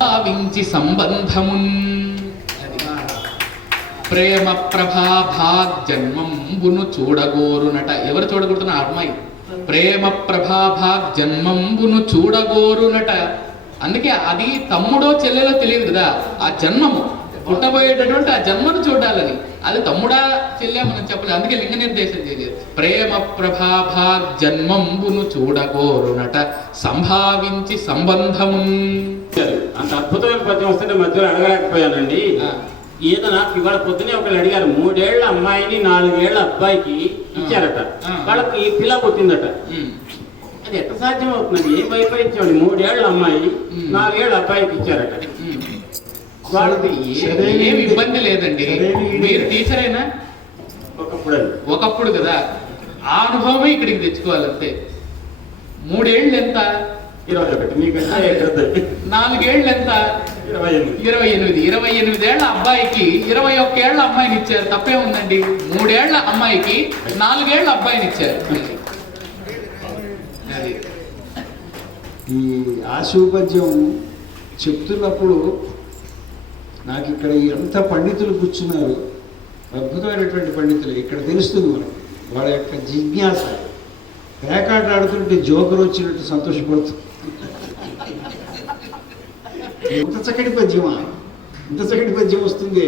భావించి సంబంధమున్. ప్రేమ ప్రభాభా జన్మంబును చూడగోరునట. ఎవరు చూడగొడుతున్న అమ్మాయి. ప్రేమ ప్రభాభా జన్మంబును చూడగోరునట. అందుకే అది తమ్ముడో చెల్లెలో తెలియదు కదా, ఆ జన్మము పుట్టబోయేటటువంటి ఆ జన్మను చూడాలని. అది తమ్ముడా చెల్లె మనం చెప్పలేదు, అందుకే లింగ నిర్దేశం చేయలేదు. ప్రేమ ప్రభాభా జన్మంబును చూడగోరునట సంభావించి సంబంధము. అంత అద్భుతమైన పద్యం వస్తుంటే మధ్యలో అడగలేకపోయానండి. ఏదో నాకు ఇవాళ పొద్దునే ఒకళ్ళు అడిగారు, 3 ఏళ్ల అమ్మాయిని 4 ఏళ్ల అబ్బాయికి ఇచ్చారట, వాళ్ళకి ఈ పిల్ల పుట్టిందట. అది ఎట్లా సాధ్యం అవుతుంది? ఏం వైపరీత్యం? 3 ఏళ్ల అమ్మాయి 4 ఏళ్ల అబ్బాయికి ఇచ్చారట. వాళ్ళకి ఏమి ఇబ్బంది లేదండి. మీరు టీచర్ అయినా ఒకప్పుడు కదా, ఆ అనుభవమే ఇక్కడికి తెచ్చుకోవాలంతే. 3 ఏళ్ళు ఎంత? 21. మీకంటే 4 ఏళ్ళు ఎంత? 28. 28 ఏళ్ల అబ్బాయికి 21 ఏళ్ల అమ్మాయిని ఇచ్చారు, తప్పే ఉందండి. 3 ఏళ్ల అమ్మాయికి 4 ఏళ్ల అబ్బాయిని ఇచ్చారు. ఈ ఆశుపద్యం చెప్తున్నప్పుడు నాకు ఇక్కడ ఎంత పండితులు కూర్చున్నారు, అద్భుతమైనటువంటి పండితులు. ఇక్కడ తెలుస్తుంది మనకు వాళ్ళ యొక్క జిజ్ఞాస. పేకాట ఆడుతుంటే జోకర్ వచ్చినట్టు సంతోషపడుతుంది. ఇంత చక్కటి పద్యమా, ఇంత చక్కటి పద్యం వస్తుంది.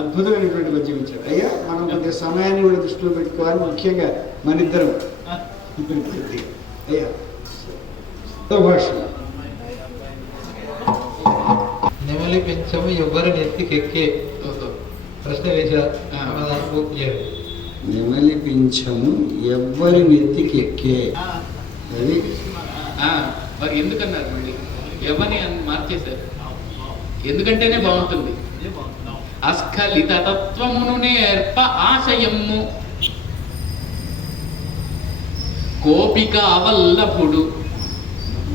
అద్భుతమైనటువంటి పద్యం ఇచ్చారు. అయ్యా మనం కొద్దిగా సమయాన్ని కూడా దృష్టిలో పెట్టుకోవాలి, ముఖ్యంగా మన ఇద్దరం. అయ్యా భాష. నెమలి పెంచము ఎవ్వరి నెత్తికెక్కే ప్రశ్న వేశారు. సమాధానం పూర్తి చేయండి. నెమలి పింఛము ఎవ్వరి నెత్తికి ఎక్కే. అది మరి ఎందుకన్నారు మళ్ళీ ఎవరిని మార్చేశారు? ఎందుకంటేనే బాగుంటుంది. అస్ఖలిత తత్వమును నేర్ప ఆశయము గోపికావల్లభుడు.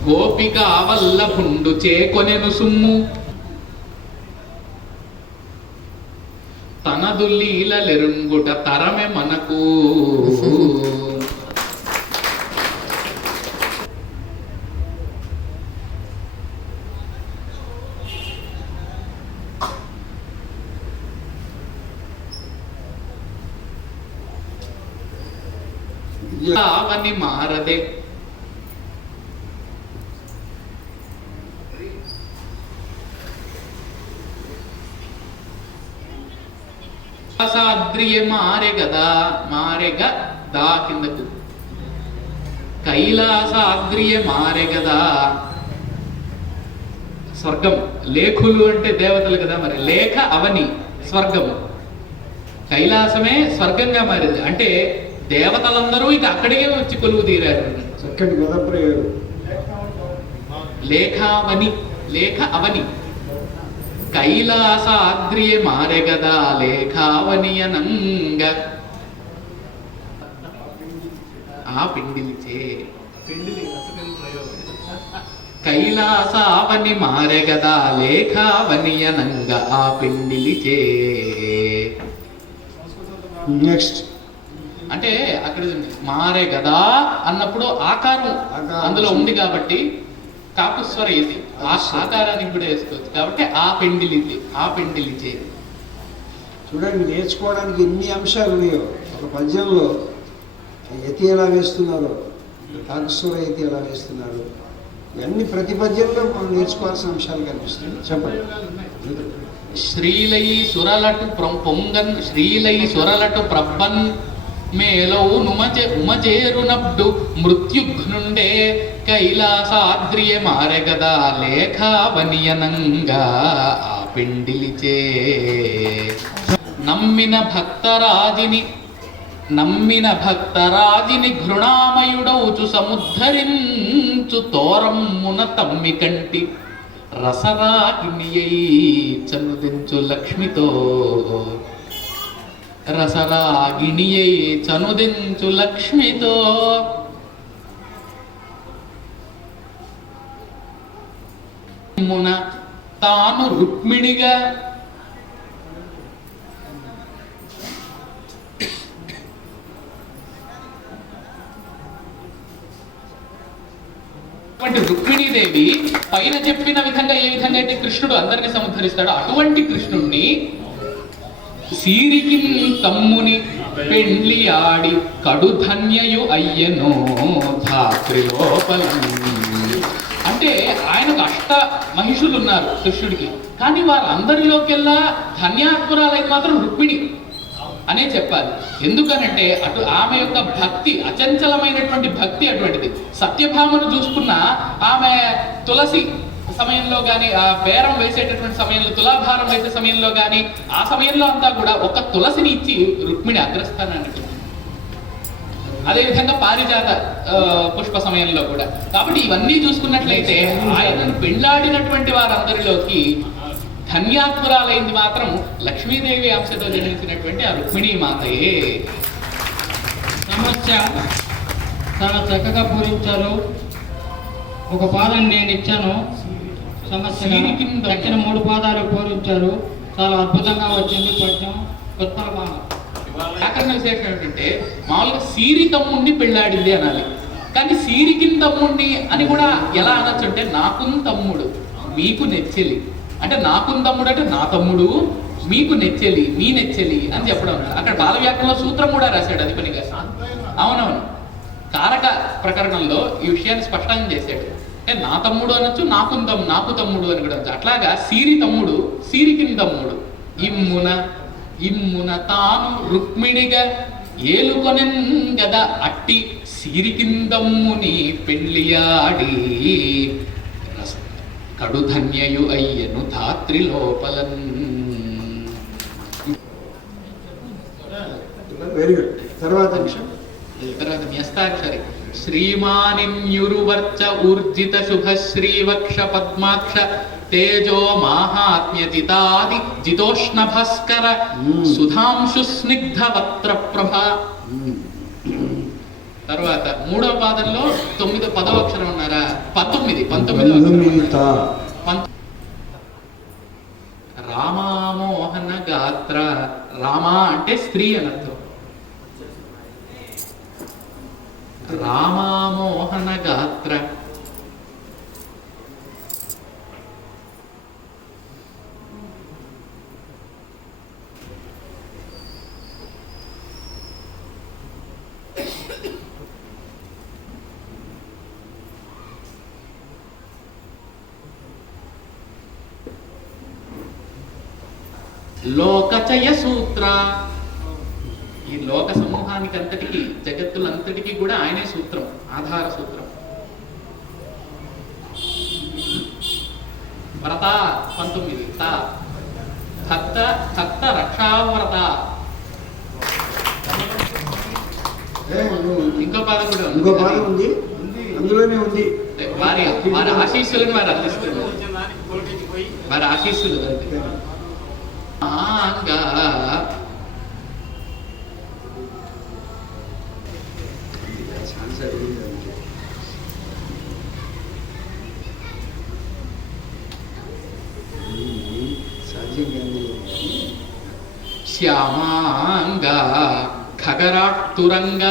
గోపికావల్లభుండు చేకొనెను సుమ్ము తనదు లీలలెరుంగుట తరమే మనకు. అవని మారదే కైలాసాద్రియ మారెగదా. మారెగ దా కిందకు. కైలాసాద్రియ మారెగదా. స్వర్గం. లేఖులు అంటే దేవతలు కదా, మరి లేఖ అవని స్వర్గము. కైలాసమే స్వర్గంగా మారింది అంటే దేవతలందరూ ఇక అక్కడికే వచ్చి కొలువు తీరారు. చక్కటి పదప్రయోగం. లేఖావని, లేఖ అవని. కైలాసాద్రియ మారెగదా లేఖావనియనంగ. ఆ పిండిలిచే కైలాసావని మారెగదా లేఖావనియనంగ ఆ పిండిలిచే. నెక్స్ట్ అంటే అక్కడ మారే గదా అన్నప్పుడు ఆకారం అందులో ఉంది కాబట్టి కాకుస్వర ఇది ఆకారానికి కూడా వేసుకోవచ్చు కాబట్టి ఆ పెండిలిచే. చూడండి, నేర్చుకోవడానికి ఎన్ని అంశాలు ఉన్నాయో. ఒక పద్యంలో యతి ఎలా వేస్తున్నారో, కాకుస్వర యతి ఎలా వేస్తున్నారు, ఇవన్నీ ప్రతి పద్యంలో మనం నేర్చుకోవాల్సిన అంశాలు కనిపిస్తుంది. చెప్పండి. శ్రీలై సురలటు పొంగన్ శ్రీలై సురలటు ప్రబ్బన్ మేలో ఉమచేరునప్పుడు మృత్యుఘ్నుండే కైలాసాద్రియ మారెగదా లేఖావనియనంగా ఆ పిండిలిచే. నమ్మిన భక్తరాజిని ఘృణామయుడౌచు సముద్ధరించు తోరమ్మున తమ్మి కంటి రసరాగిణియై చనుదించు లక్ష్మితో. రసరాగిణియై చనుదించు లక్ష్మితో. మున తాను రుక్మిణిగా రుక్మిణీదేవి పైన చెప్పిన విధంగా ఏ విధంగా అయితే కృష్ణుడు అందరిని సముద్ధరిస్తాడో అటువంటి కృష్ణుణ్ణి సీరికి తమ్ముని పెండ్లి ఆడి కడుధన్యయు అయ్యనో ధాత్రిలోపలం. అంటే ఆయనకు అష్ట మహిషులు ఉన్నారు కృష్ణుడికి, కానీ వారందరిలోకెల్లా ధన్యాత్మురాలైన మాత్రం రుక్మిణి అనే చెప్పాలి. ఎందుకనంటే అటు ఆమె యొక్క భక్తి అచంచలమైనటువంటి భక్తి అటువంటిది. సత్యభామను చూసుకున్న ఆమె తులసి సమయంలో కానీ, ఆ బేరం వేసేటటువంటి సమయంలో, తులాభారం వేసే సమయంలో కానీ, ఆ సమయంలో అంతా కూడా ఒక తులసిని ఇచ్చి రుక్మిణి అగ్రస్థానానికి. అదేవిధంగా పారిజాత పుష్ప సమయంలో కూడా. కాబట్టి ఇవన్నీ చూసుకున్నట్లయితే ఆయనను పెండ్లాడినటువంటి వారందరిలోకి ధన్యాత్మురాలైంది మాత్రం లక్ష్మీదేవి అంశతో జన్మించినటువంటి ఆ రుక్మిణీ మాతయే. సమస్య చాలా చక్కగా పూరించారు. ఒక పాదం నేను ఇచ్చాను, సమస్య దక్కిన 3 పాదాలు పూరించారు. చాలా అద్భుతంగా వచ్చింది పద్యం, కొత్త భాగం. వ్యాకరణ విశేషం ఏంటంటే మామూలుగా సీరి తమ్ముడిని పెళ్ళాడింది అనాలి, కానీ సీరికిన్ తమ్ముడిని అని కూడా ఎలా అనొచ్చు అంటే నాకున్ తమ్ముడు మీకు నెచ్చెలి. అంటే నాకున్ తమ్ముడు అంటే నా తమ్ముడు, మీకు నెచ్చెలి మీ నెచ్చెలి అని చెప్పడం. అక్కడ బాల వ్యాకరణంలో సూత్రం కూడా రాశాడు అది పనిగా. అవునవును, కారక ప్రకరణంలో ఈ విషయాన్ని స్పష్టంగా చేశాడు. అంటే నా తమ్ముడు అనొచ్చు, నాకు తమ్ముడు అని కూడా. అట్లాగా సీరి తమ్ముడు, సీరికిన్ తమ్ముడు. ఇమ్మున తాను రుక్మిణిగా ఏలుకొనెన్ గద అట్టి సీరికిందమ్ముని పెళ్ళియాడి కడుధన్యయు అయ్యను ధాత్రి లోపలన్. Very good. తర్వాత అంశం న్యస్తాక్షరి. శ్రీమానిన్యురువర్చ ఊర్జిత శుభ శ్రీవక్ష పద్మాక్ష తేజో మాహాత్మ్యజితాది జితోష్ణ భాస్కర సుధాంశు స్నిగ్ధ వక్త్ర ప్రభ. తర్వాత 3వ పాదంలో 10వ అక్షరం ఉన్నారా? 19 రామామోహన గాత్ర. రామ అంటే స్త్రీ అని అర్థం. రామామోహన గాత్ర. లోకచయ సూత్ర. ఈ లోక సమూహానికి అంతటికి, జగత్తులంతటికీ కూడా ఆయనే సూత్రం, ఆధార సూత్రం. వ్రత 19 తా భక్త రక్షావ్రత. ఇంకో పాదం కూడా ఇంకో పాదం ఉంది, అందులోనే ఉంది. వారి ఆశీస్సులను వారు అందిస్తున్నారు. వారి ఆశీస్సులు శ్యామాంగ ఖగరాట్టురంగ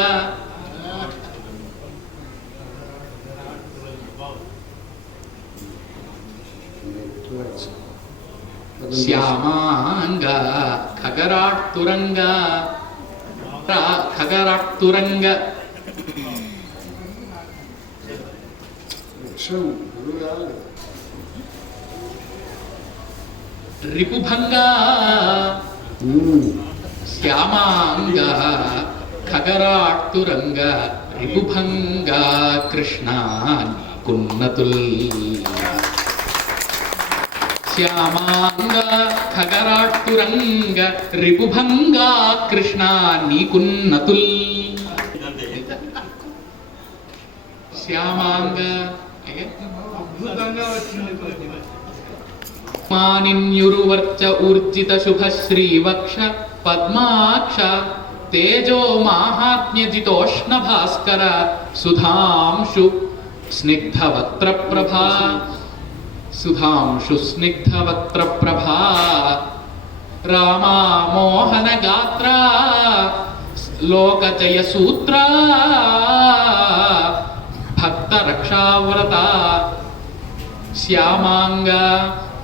శ్యామాంగ ఖగరాట్టురంగ ఖగరాట్టురంగ వృక్షం గురువు కావాలి. రిపుభంగ ఉమ్. శ్యామాంగ ఖగరాట్టురంగ రిపుభంగ కృష్ణ కున్నతుల్ శ్యామాంగ ఖగరాట్టురంగ రిపుభంగ కృష్ణ నీకున్నతుల్ శ్యామాంగ అద్భుతంగా వచ్చింది. మానిన్యురువర్చ ఊర్జిత శుభ శ్రీవక్ష పద్మాక్ష తేజో మాహాత్మ్యజితోష్ణ భాస్కర సుధాంశు స్నిగ్ధవక్త్ర ప్రభా సుధాంశు స్నిగ్ధవక్త్ర ప్రభా రామా మోహన గాత్ర లోకజయ సూత్ర భక్త రక్షావ్రత శ్యామాంగ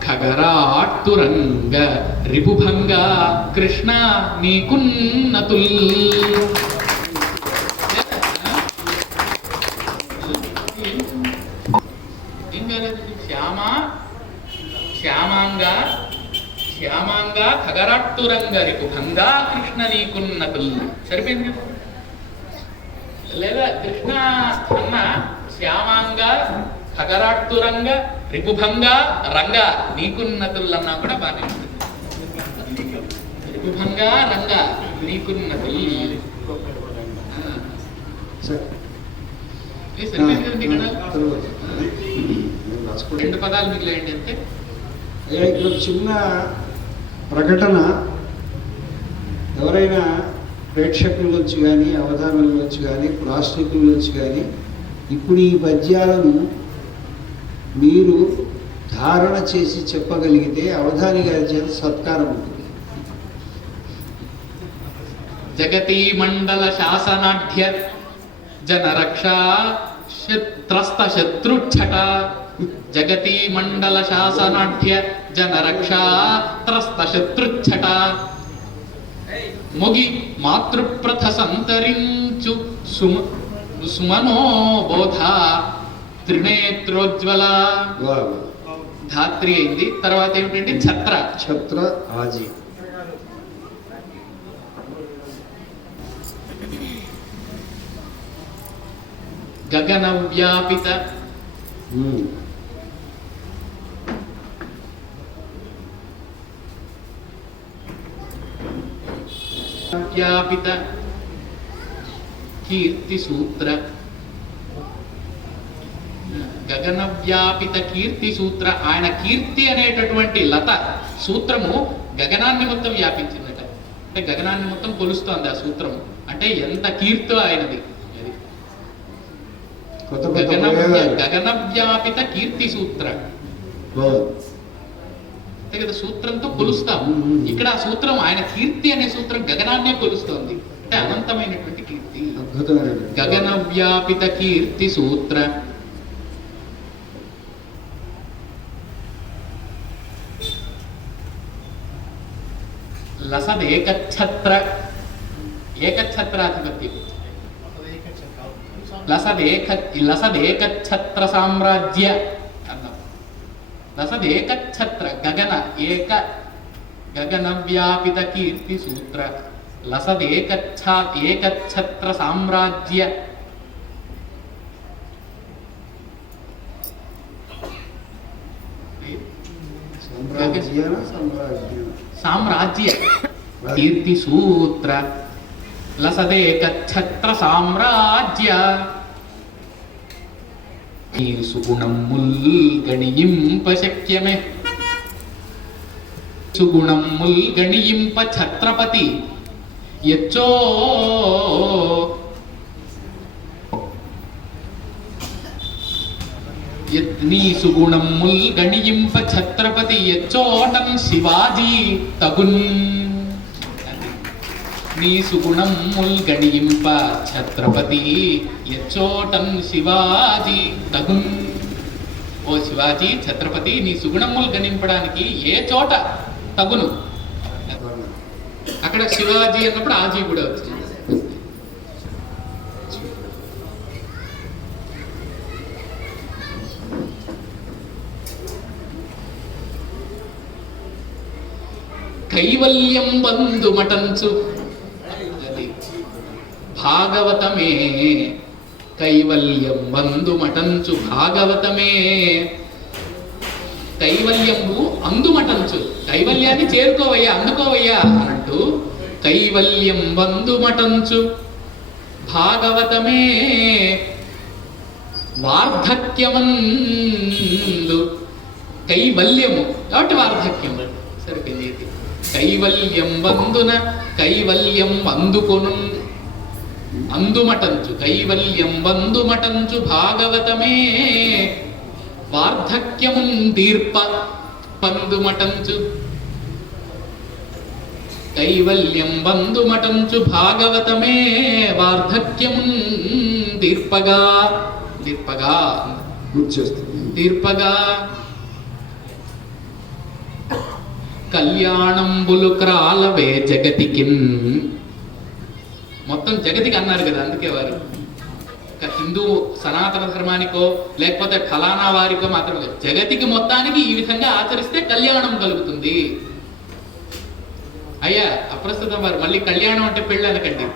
ఖగరాట్టురంగ రిపుభంగ కృష్ణ నీకున్నతుల్ ఏం కాలేదు శ్యామాంగ శ్యామాంగ ఖగరాట్టురంగ రిపుభంగ కృష్ణ నీకున్నతుల్ సరిపోయింది కదా లేదా కృష్ణ అన్న శ్యామాంగ ఖగరాట్టురంగ రిపుభంగ రంగ నీకున్నతులన్నా కూడా బాగానే ఉంటుంది. రిపుభంగ రంగ నీకున్నతుల్ సరే. సరిపోయింది కదండి ఇక్కడ తర్వాత. నేను రాసుకోలేదు. 2 పదాలు మిగిలేయండి అంతే. అయ్యా, ఇక్కడ ఒక చిన్న ప్రకటన. ఎవరైనా ప్రేక్షకుల నుంచి కానీ అవధానుల నుంచి కానీ ప్రాశ్నికుల నుంచి కానీ ఇప్పుడు ఈ పద్యాలను మీరు ధారణ చేసి చెప్పగలిగితే అవధాని గారి చేత సత్కారం ఉంటుంది. జగతీ మండల శాసనాఢ్య జనరక్షా త్రస్త శత్రుఛట జగతీ మండల శాసనాఢ్య జనరక్షా త్రస్త శత్రుఛట మొగి మాతృప్రథ సంతరించు సుమనోబోధ త్రినేత్రోజ్వల వావ్. ధాత్రి అయింది. తర్వాత ఏమిటంటే ఛత్ర ఛత్ర ఆజీ. గగన వ్యాపిత ఉమ్. వ్యాపిత కీర్తి సూత్ర గగన వ్యాపిత కీర్తి సూత్ర ఆయన కీర్తి అనేటటువంటి లత సూత్రము గగనాన్ని మొత్తం వ్యాపించిందట. అంటే గగనాన్ని మొత్తం కొలుస్తోంది ఆ సూత్రము. అంటే ఎంత కీర్తో ఆయనది అది. కొత్త కొత్త ప్రయోగాలు. గగన వ్యాపిత కీర్తి సూత్ర వావ్. అంతే కదా, సూత్రంతో కొలుస్తాం. ఇక్కడ ఆ సూత్రం ఆయన కీర్తి అనే సూత్రం గగనాన్నే కొలుస్తోంది. అంటే అనంతమైనటువంటి కీర్తి. అద్భుతమైనది. గగన వ్యాపిత కీర్తి సూత్ర లసదేకఛత్ర ఏకఛత్రాధిపత్యం లసదేకఛత్ర సామ్రాజ్య అన్నాం. లసదేకఛత్ర గగన ఏక గగన వ్యాపిత కీర్తి సూత్ర ఏకఛత్ర సామ్రాజ్య సామ్రాజ్య కీర్తి సూత్ర లసదేకఛత్ర సామ్రాజ్య నీ సుగుణముల్ గణియింప శక్యమే సుగుణముల్ గణియింప ఛత్రపతి ఎచ్చో నీ సుగుణముల్ గణియింప ఛత్రపతి ఎచ్చోటం శివాజీ తగున్. నీ సుగుణం ముల్గణింప ఛత్రపతి ఎచ్చోటన్ శివాజీ తగున్. ఓ శివాజీ ఛత్రపతి నీ సుగుణములు గణింపడానికి ఏ చోట తగును. అక్కడ శివాజీ అన్నప్పుడు ఆజీ కూడా వచ్చింది. కైవల్యం బంధుమటంచు అది భాగవతమే. కైవల్యం బంధుమటంచు భాగవతమే. కైవల్యంబు అందుమటంచు, కైవల్యాన్ని చేరుకోవయ్యా అందుకోవయ్యా అన్నట్టు కైవల్యం బంధుమటంచు భాగవతమే. వార్ధక్యమందు కైవల్యము కాబట్టి వార్ధక్యము సరిపోయింది. కైవల్యం బంధున కైవల్యం అందుకొను అందుమటంచు కైవల్యం బంధుమటంచు భాగవతమే. వార్ధక్యము దీర్ప పందుమటంచు కైవల్యం బంధుమటంచు భాగవతమే. వార్ధక్యము దీర్పగా దీర్పగా దీర్పగా కళ్యాణంబులు క్రాలవే జగతికిన్. మొత్తం జగతికి అన్నారు కదా, అందుకే వారు హిందూ సనాతన ధర్మానికో లేకపోతే ఫలానా వారికో మాత్రమే జగతికి మొత్తానికి ఈ విధంగా ఆచరిస్తే కళ్యాణం కలుగుతుంది. అయ్యా అప్రస్తుతం వారు మళ్ళీ కళ్యాణం అంటే పెళ్ళి అనకండి.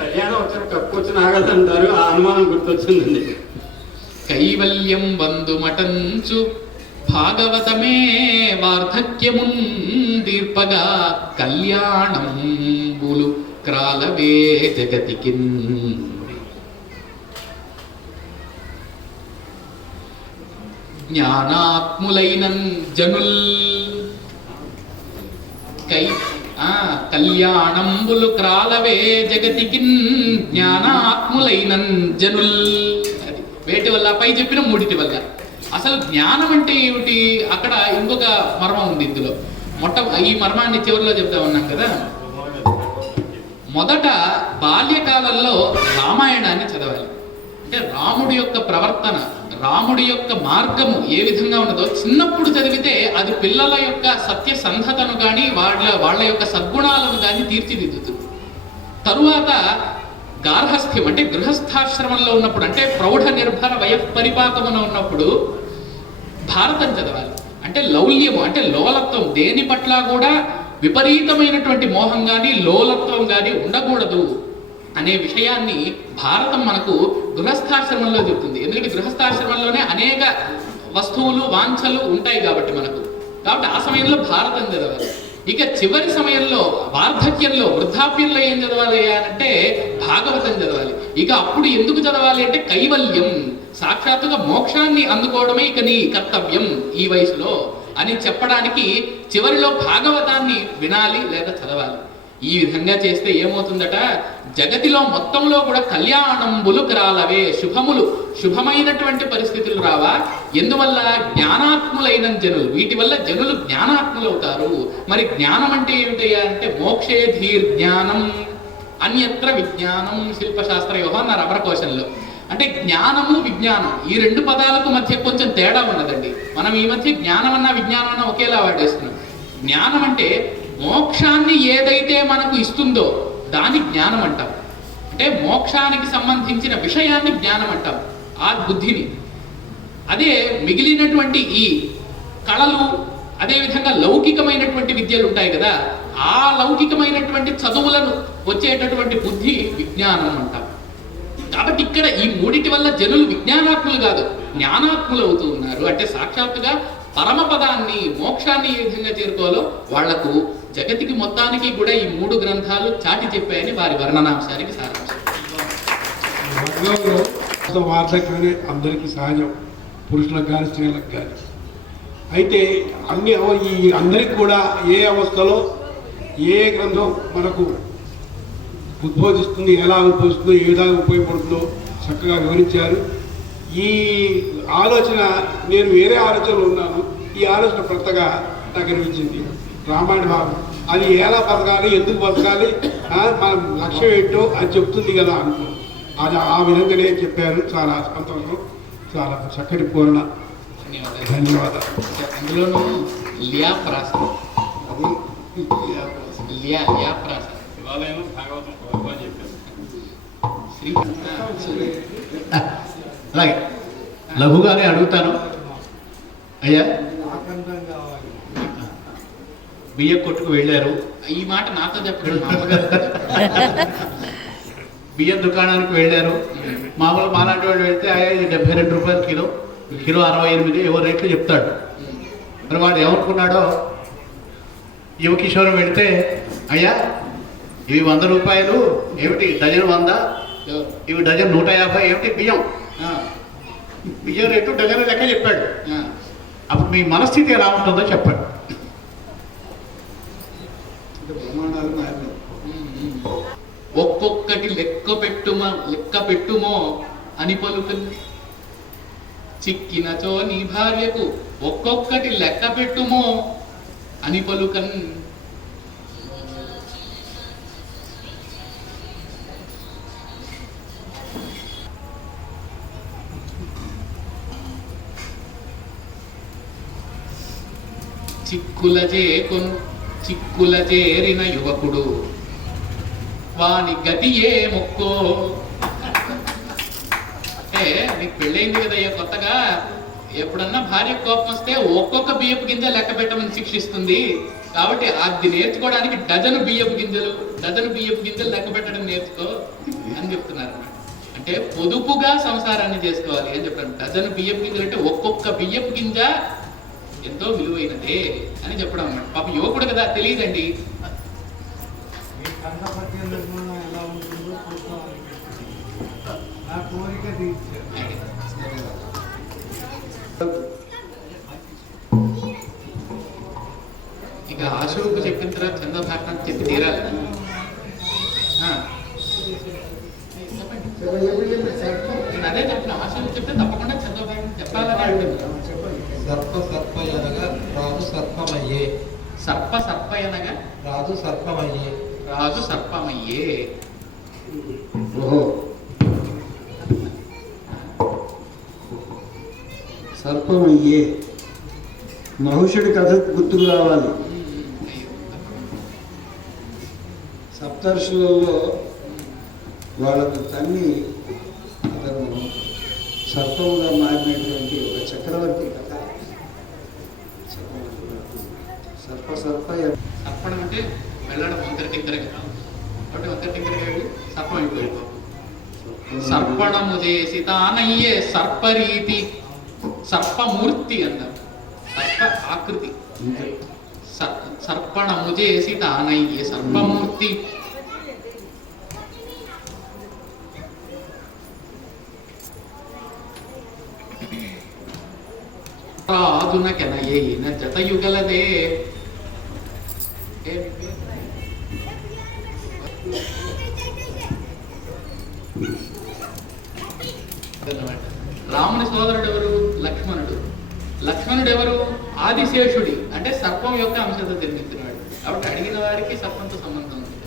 కళ్యాణం వచ్చిన కప్పు వచ్చిన ఆగదంటారు, ఆ అనుమానం గుర్తొచ్చిందండి. కైవల్యం బంధుమటంచు భాగవతమే. వార్ధక్యమున్ దీర్పగా కళ్యాణంబులు క్రాలవే జగతికిన్. జ్ఞానాత్ములైనన్ జనుల్ కళ్యాణంబులు క్రాలవే జగతికిన్. జ్ఞానాత్ములైనన్ జనుల్. అది వేటి వల్ల పై చెప్పిన మూడిటి వల్ల. అసలు జ్ఞానం అంటే ఏమిటి, అక్కడ ఇంకొక మర్మం ఉంది ఇందులో. ఈ మర్మాన్ని చివరిలో చెప్తా ఉన్నాం కదా. మొదట బాల్యకాలంలో రామాయణాన్ని చదవాలి. అంటే రాముడి యొక్క ప్రవర్తన, రాముడి యొక్క మార్గము ఏ విధంగా ఉన్నదో చిన్నప్పుడు చదివితే అది పిల్లల యొక్క సత్యసంధతను కానీ వాళ్ళ యొక్క సద్గుణాలను కానీ తీర్చిదిద్దుతుంది. తరువాత గార్హస్థ్యం అంటే గృహస్థాశ్రమంలో ఉన్నప్పుడు, అంటే ప్రౌఢ నిర్భర వయఃపరిపాకమున ఉన్నప్పుడు భారతం చదవాలి. అంటే లౌల్యము అంటే లోలత్వం, దేని పట్ల కూడా విపరీతమైనటువంటి మోహం కానీ లోలత్వం కానీ ఉండకూడదు అనే విషయాన్ని భారతం మనకు గృహస్థాశ్రమంలో చెబుతుంది. ఎందుకంటే గృహస్థాశ్రమంలోనే అనేక వస్తువులు వాంఛలు ఉంటాయి కాబట్టి మనకు. కాబట్టి ఆ సమయంలో భారతం చదవాలి. ఇక చివరి సమయంలో వార్ధక్యంలో వృద్ధాప్యంలో ఏం చదవాలి అంటే భాగవతం చదవాలి. ఇక అప్పుడు ఎందుకు చదవాలి అంటే కైవల్యం, సాక్షాత్తుగా మోక్షాన్ని అందుకోవడమే ఇక నీ కర్తవ్యం ఈ వయసులో అని చెప్పడానికి చివరిలో భాగవతాన్ని వినాలి లేదా చదవాలి. ఈ విధంగా చేస్తే ఏమవుతుందట, జగతిలో మొత్తంలో కూడా కళ్యాణంబులు రాలవే, శుభమైనటువంటి పరిస్థితులు రావా. ఎందువల్ల? జ్ఞానాత్ములైన జనులు, వీటి వల్ల జనులు జ్ఞానాత్ములు అవుతారు. మరి జ్ఞానం అంటే ఏమిటయ్యా అంటే మోక్షే ధీర్ జ్ఞానం అన్యత్ర విజ్ఞానం శిల్పశాస్త్రయోహ అన్నారు అమరకోశంలో. అంటే జ్ఞానము విజ్ఞానం ఈ రెండు పదాలకు మధ్య కొంచెం తేడా ఉన్నదండి. మనం ఈ మధ్య జ్ఞానం అన్నా విజ్ఞానం అన్నా ఒకేలా వాడేస్తున్నాం. జ్ఞానం అంటే మోక్షాన్ని ఏదైతే మనకు ఇస్తుందో దాన్ని జ్ఞానం అంటాం. అంటే మోక్షానికి సంబంధించిన విషయాన్ని జ్ఞానం అంటాం, ఆ బుద్ధిని. అదే మిగిలినటువంటి ఈ కళలు, అదేవిధంగా లౌకికమైనటువంటి విద్యలు ఉంటాయి కదా, ఆ లౌకికమైనటువంటి చదువులను వచ్చేటటువంటి బుద్ధి విజ్ఞానం అంటాం. కాబట్టి ఇక్కడ ఈ మూడిటి వల్ల జనులు విజ్ఞానాత్ములు కాదు జ్ఞానాత్ములు అవుతూ ఉన్నారు. అంటే సాక్షాత్తుగా పరమపదాన్ని మోక్షాన్ని ఏ విధంగా చేరుకోవాలో వాళ్లకు జగతికి మొత్తానికి కూడా ఈ మూడు గ్రంథాలు చాటి చెప్పాయని వారి వర్ణనాంశానికి సారాంశం. వార్ధక్యం అందరికీ సహజం, పురుషులకు కానీ స్త్రీలకు కానీ. అయితే ఈ అందరికి కూడా ఏ అవస్థలో ఏ గ్రంథం మనకు ఉద్బోధిస్తుంది, ఎలా ఉద్బోధిస్తుందో, ఏ విధంగా ఉపయోగపడుతుందో చక్కగా వివరించారు. ఈ ఆలోచన నేను వేరే ఆలోచనలో ఉన్నాను, ఈ ఆలోచన కొత్తగా నాకు అనిపించింది. రామాయణ భాగం. అది ఎలా బతకాలి, ఎందుకు బతకాలి, మన లక్ష్యం ఏంటో అది చెప్తుంది కదా అనుకో. అది ఆ విధంగానే చెప్పారు. చాలా సంతోషం, చాలా చక్కటి పూర్ణ. ధన్యవాదాలు. అందులోనూ లియా ప్రాస, అది లియా ప్రాస శివాలయం భాగవతం గొప్ప అని చెప్పారు. శ్రీ అలాగే లఘుగానే అడుగుతాను. అయ్యా, బియ్యం కొట్టుకు వెళ్ళారు, ఈ మాట నాతో చెప్పండి, మా అమ్మగారు. బియ్యం దుకాణానికి వెళ్ళారు. మామూలు మాలాంటి వాళ్ళు వెళ్తే ఇది 72 రూపాయలు కిలో, కిలో 68 ఏవో రేట్లు చెప్తాడు. మరి వాడు ఏమనుకున్నాడో, యువకిషోరం వెళితే అయ్యా ఇవి 100 రూపాయలు ఏమిటి, డజన్ 100, ఇవి డజన్ 150 ఏమిటి బియ్యం, బియ్యం రేటు డజన్ లెక్క చెప్పాడు. అప్పుడు మీ మనస్థితి ఎలా ఉంటుందో చెప్పండి. ప్రమాణాలు మారినాయి. ఒక్కొక్కటి లెక్క పెట్టుమో అని పలుకలు చిక్కినచో నీ భార్యకు ఒక్కొక్కటి లెక్క పెట్టుమో అని పలుకన్. చిక్కుల చేరిన యువకుడు వాని గతి ఏ మొక్కో. అంటే నీకు పెళ్ళైంది కదయ్యా కొత్తగా, ఎప్పుడన్నా భార్య కోపం వస్తే ఒక్కొక్క బియ్యపు గింజ లెక్క పెట్టమని శిక్షిస్తుంది. కాబట్టి అది నేర్చుకోవడానికి డజను బియ్యపు గింజలు లెక్క పెట్టడం నేర్చుకో అని చెప్తున్నారు. అంటే పొదుపుగా సంసారాన్ని చేసుకోవాలి అని చెప్పారు. డజను బియ్యపు గింజలు అంటే ఒక్కొక్క బియ్యపు గింజ ఎంతో విలువైనదే అని చెప్పడం అన్నమాట. పాప యువకుడు కదా, తెలియదండి. ఎలా ఉంటుందో నా కోరిక ఇక ఆశువుకు చెప్పిన తర్వాత చంద్రభారతం చెప్పి తీరాలి. నేను అదే చెప్పిన, ఆశువుకు చెప్తే తప్పకుండా చంద్రభారతం చెప్పాలని అడుగుతున్నాను. సర్పయనగా రాజు సర్పమయ్యే. సర్పయనగా రాజు సర్పమయ్యే. రాజు సర్పమయ్యే. ఓహో, సర్పమయ్యే. మహుషుడి కథ గుర్తుకు రావాలి. సప్తర్షులలో వాళ్ళకు తన్ని అతను సర్పముగా మారినటువంటి ఒక చక్రవర్తి కథ. సర్పణం అంటే వెళ్ళడం వంకర టింకరగా, కాబట్టి వంకర టింకరగా వెళ్ళి సర్పం అయిపోయింది. సర్పణము చేసి తానయ్యే సర్పరీతి, సర్పమూర్తి అన్నారు. సర్ప ఆకృతి. సర్పణము చేసి తానయ్యే సర్పమూర్తి. రాజునకెనయైన జతయుగలదే. రాముని సోదరుడు ఎవరు? లక్ష్మణుడు. లక్ష్మణుడు ఎవరు? ఆదిశేషుడి, అంటే సర్పం యొక్క అంశంతో జన్మించినవాడు. కాబట్టి అడిగిన వారికి సర్పంతో సంబంధం ఉంది.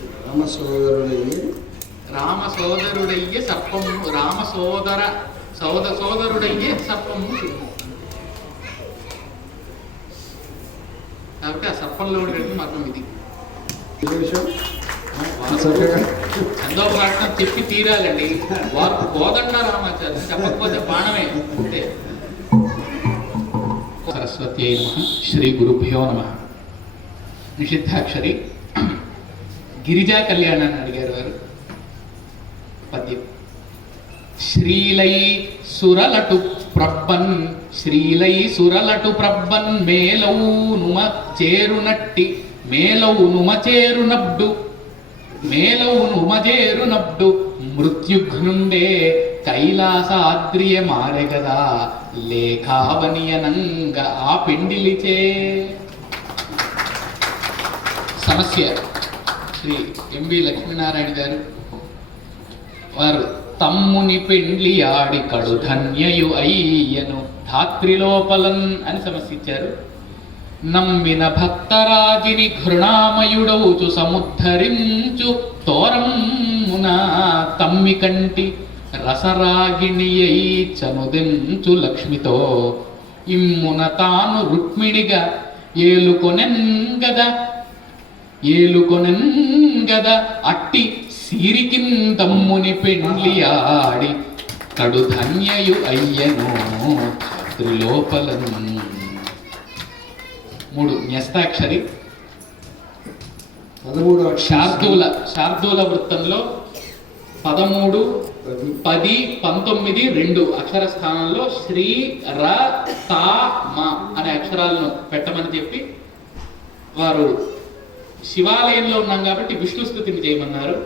రామ సోదరుడయ్యే సర్పము, సోదరుడయ్యే సర్పము. కాబట్టి ఆ సర్పంలో ఉండేది మాత్రం ఇది. చందోపాఠం చెప్పి తీరాలండి. వారు కోదండ రామాచార్య, చెప్పకపోతే బాణమే అంతే. సరస్వతి నమః. శ్రీ గురుభ్యో నమః. నిషిద్ధాక్షరి గిరిజా కళ్యాణాన్ని అడిగారు వారు. పద్యం. శ్రీలై సురలటు ప్రబ్బన్, శ్రీలై సురలటు ప్రబ్బన్ మేలౌ నుమ చేరునట్టి, మేలౌ నుమ చేరునబ్డు, మేలౌ నుమ చేరునబ్డు మృత్యుఘ్నుండే కైలాసాద్రియ మారెగదా లేఖావనియనంగ ఆ పిండిలిచే. సమస్య శ్రీ ఎంవి లక్ష్మీనారాయణ గారు. వారు తమ్ముని పెండ్లి ఆడి కడు ధన్యయు అయ్యను ధాత్రిలోపలన్ అని సమస్య ఇచ్చారు. నమ్మిన భక్తరాజిని ఘృణామయుడవుచు సముద్ధరించు తోరమున తమ్మి కంటి రసరాగిణియై చనుదెంచు లక్ష్మితో ఇమ్మున తాను రుక్మిణిగా ఏలుకొనెంగద అట్టి సిరికిన్ తమ్ముని పెండ్లియాడి కడు ధన్యయు అయ్యను త్రిలోపలను. 3 న్యస్తాక్షరి. 13వ శార్దూల వృత్తంలో 13, 10, 19, 2 అక్షర స్థానంలో శ్రీ ర తా మ అనే అక్షరాలను పెట్టమని చెప్పి వారు శివాలయంలో ఉన్నాం కాబట్టి విష్ణు స్తుతిని చేయమన్నారు.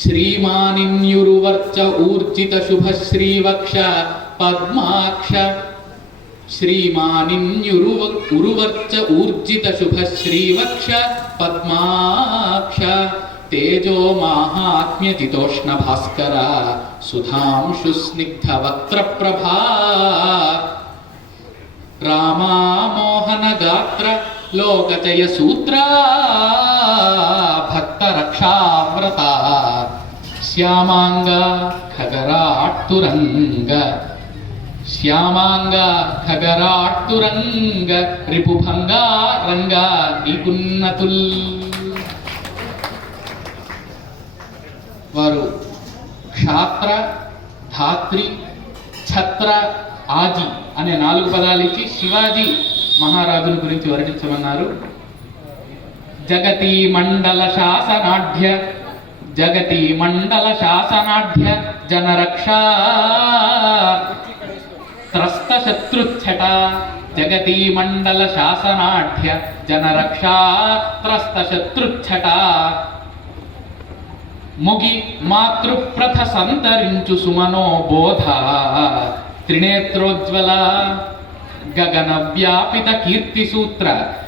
శ్రీమానిన్యురువర్చ ఊర్జిత శుభ శ్రీవక్ష పద్మాక్ష శ్రీమానిన్యురువర్చ ఊర్జిత శుభ శ్రీవక్ష పద్మాక్ష తేజో మాహాత్మ్యజితోష్ణ భాస్కర సుధాంశు స్నిగ్ధ వక్త్ర ప్రభా రామామోహన గాత్ర లోకచయ సూత్ర భక్త రక్షావ్రత శ్యామాంగ ఖగరాట్టురంగ రిపుభంగా రంగ నీకున్నతుల్. వారు క్షాత్ర, ధాత్రి, ఛత్ర, ఆది అనే 4 పదాలు ఇచ్చి శివాజీ మహారాజుల గురించి వర్ణించమన్నారు. జగతి మండల శాసనాఢ్య జనరక్షా త్రస్త శత్రుచ్ఛట. జగతి మండల శాసనాఢ్య జనరక్షా త్రస్త శత్రుచ్ఛట. ముగి మాతృప్రథ సంతరించు సుమనో బోధ త్రినేత్రోజ్వల గగన వ్యాపిత కీర్తి సూత్ర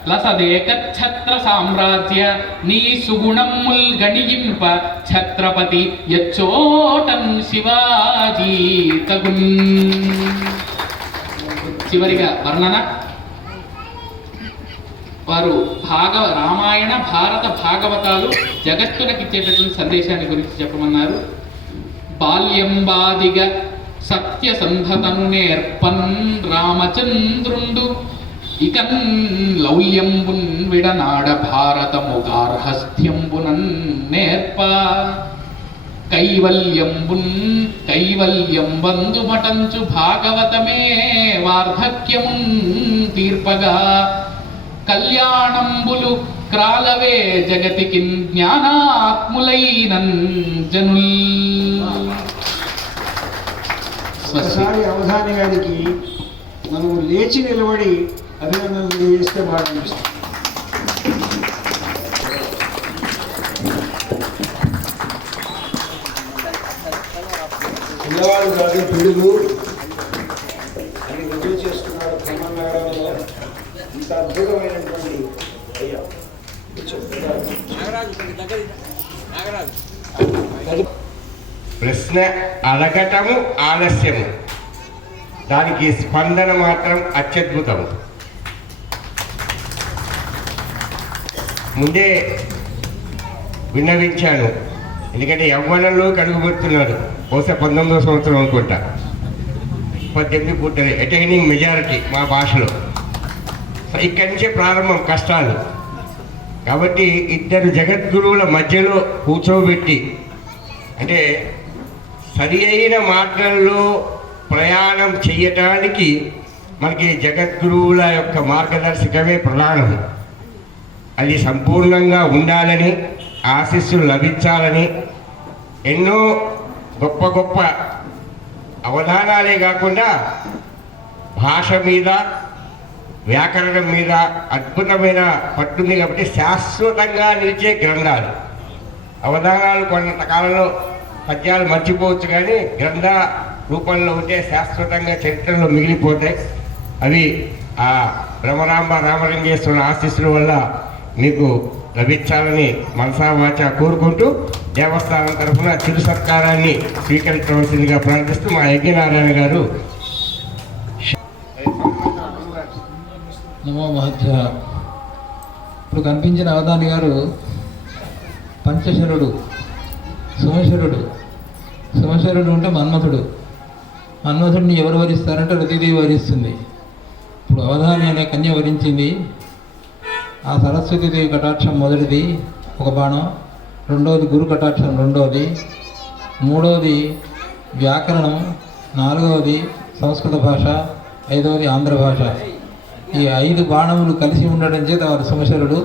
లసదేకఛత్ర సామ్రాజ్య నీ సుగుణముల్ గణియింప ఛత్రపతి యచ్చోటన్ శివాజీ తగున్. చివరిగా వర్ణన. వారు రామాయణ భారత భాగవతాలు జగత్తునకి ఇచ్చేటటువంటి సందేశాన్ని గురించి చెప్పమన్నారు. బాల్యంబాదిగా సత్యసంధతను నేర్పన్ రామచంద్రుండు ఇకన్ లౌల్యంబున్ విడనాడ భారతము గార్హస్థ్యంబునన్ నేర్ప కైవల్యం బంధుమటంచు భాగవతమే వార్ధక్యమున్ తీర్పగా కళ్యాణంబులు క్రాలవే జగతికి జ్ఞానాత్ములైనన్ జనుల్. ఒకసారి అవధాని గారికి మనం లేచి నిలబడి అభినందనలు తెలియజేస్తే బాగా అనిపిస్తుంది. పిల్లవాడు కాదు పిడుగు అని రుజువు చేస్తున్నాడు బ్రహ్మనారాయణలో. ఇంత అద్భుతమైనటువంటి అయ్యా ప్రశ్న అడగటము ఆలస్యము, దానికి స్పందన మాత్రం అత్యద్భుతము. ముందే విన్నవించాను, ఎందుకంటే యవ్వనంలో కడుగుపెడుతున్నాడు. బహుశా 19వ సంవత్సరం అనుకుంటా, 18 పుట్టది. అటైనింగ్ మెజారిటీ మా భాషలో. ఇక్కడి నుంచే ప్రారంభం కష్టాలు. కాబట్టి 2 జగద్గురువుల మధ్యలో కూర్చోబెట్టి, అంటే సరి అయిన మార్గంలో ప్రయాణం చేయటానికి మనకి జగద్గురువుల యొక్క మార్గదర్శకమే ప్రధానం. అది సంపూర్ణంగా ఉండాలని, ఆశీస్సులు లభించాలని ఎన్నో గొప్ప గొప్ప అవధానాలే కాకుండా భాష మీద, వ్యాకరణం మీద అద్భుతమైన పట్టుంది. కాబట్టి శాశ్వతంగా నిలిచే గ్రంథాలు. అవధానాలు కొంతకాలంలో పద్యాలు మర్చిపోవచ్చు, కానీ గ్రంథ రూపంలో ఉంటే శాశ్వతంగా చరిత్రలో మిగిలిపోతాయి. అవి ఆ బ్రహ్మరాంబ రామలింగేశ్వరుల ఆశీస్సుల వల్ల మీకు లభించాలని మనసా వాచ కోరుకుంటూ దేవస్థానం తరఫున చిరు సత్కారాన్ని స్వీకరించవలసిందిగా ప్రార్థిస్తూ మా యజ్ఞనారాయణ గారు. నమో మహత్య. ఇప్పుడు కనిపించిన అవధాని గారు పంచశరుడు, సుమశరుడు. సుమశరుడు అంటే మన్మథుడు. మన్మథుడిని ఎవరు వరిస్తారంటే రతిదేవి వరిస్తుంది. ఇప్పుడు అవధాని అనే కన్య వరించింది. ఆ సరస్వతీదేవి కటాక్షం మొదటిది ఒక బాణం, రెండవది గురు కటాక్షం రెండవది, మూడవది వ్యాకరణం, నాలుగవది సంస్కృత భాష, ఐదవది ఆంధ్ర భాష. ఈ 5 బాణములు కలిసి ఉండడం చేత వారు సుమశరుడు.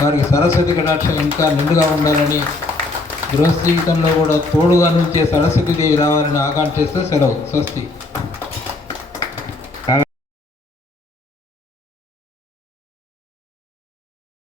వారికి సరస్వతి కటాక్షం ఇంకా నిండుగా ఉండాలని, గృహస్థ జీవితంలో కూడా తోడుగా నుంచే సరస్వతీదేవి రావాలని ఆకాంక్షిస్తే సెలవు. స్వస్తి.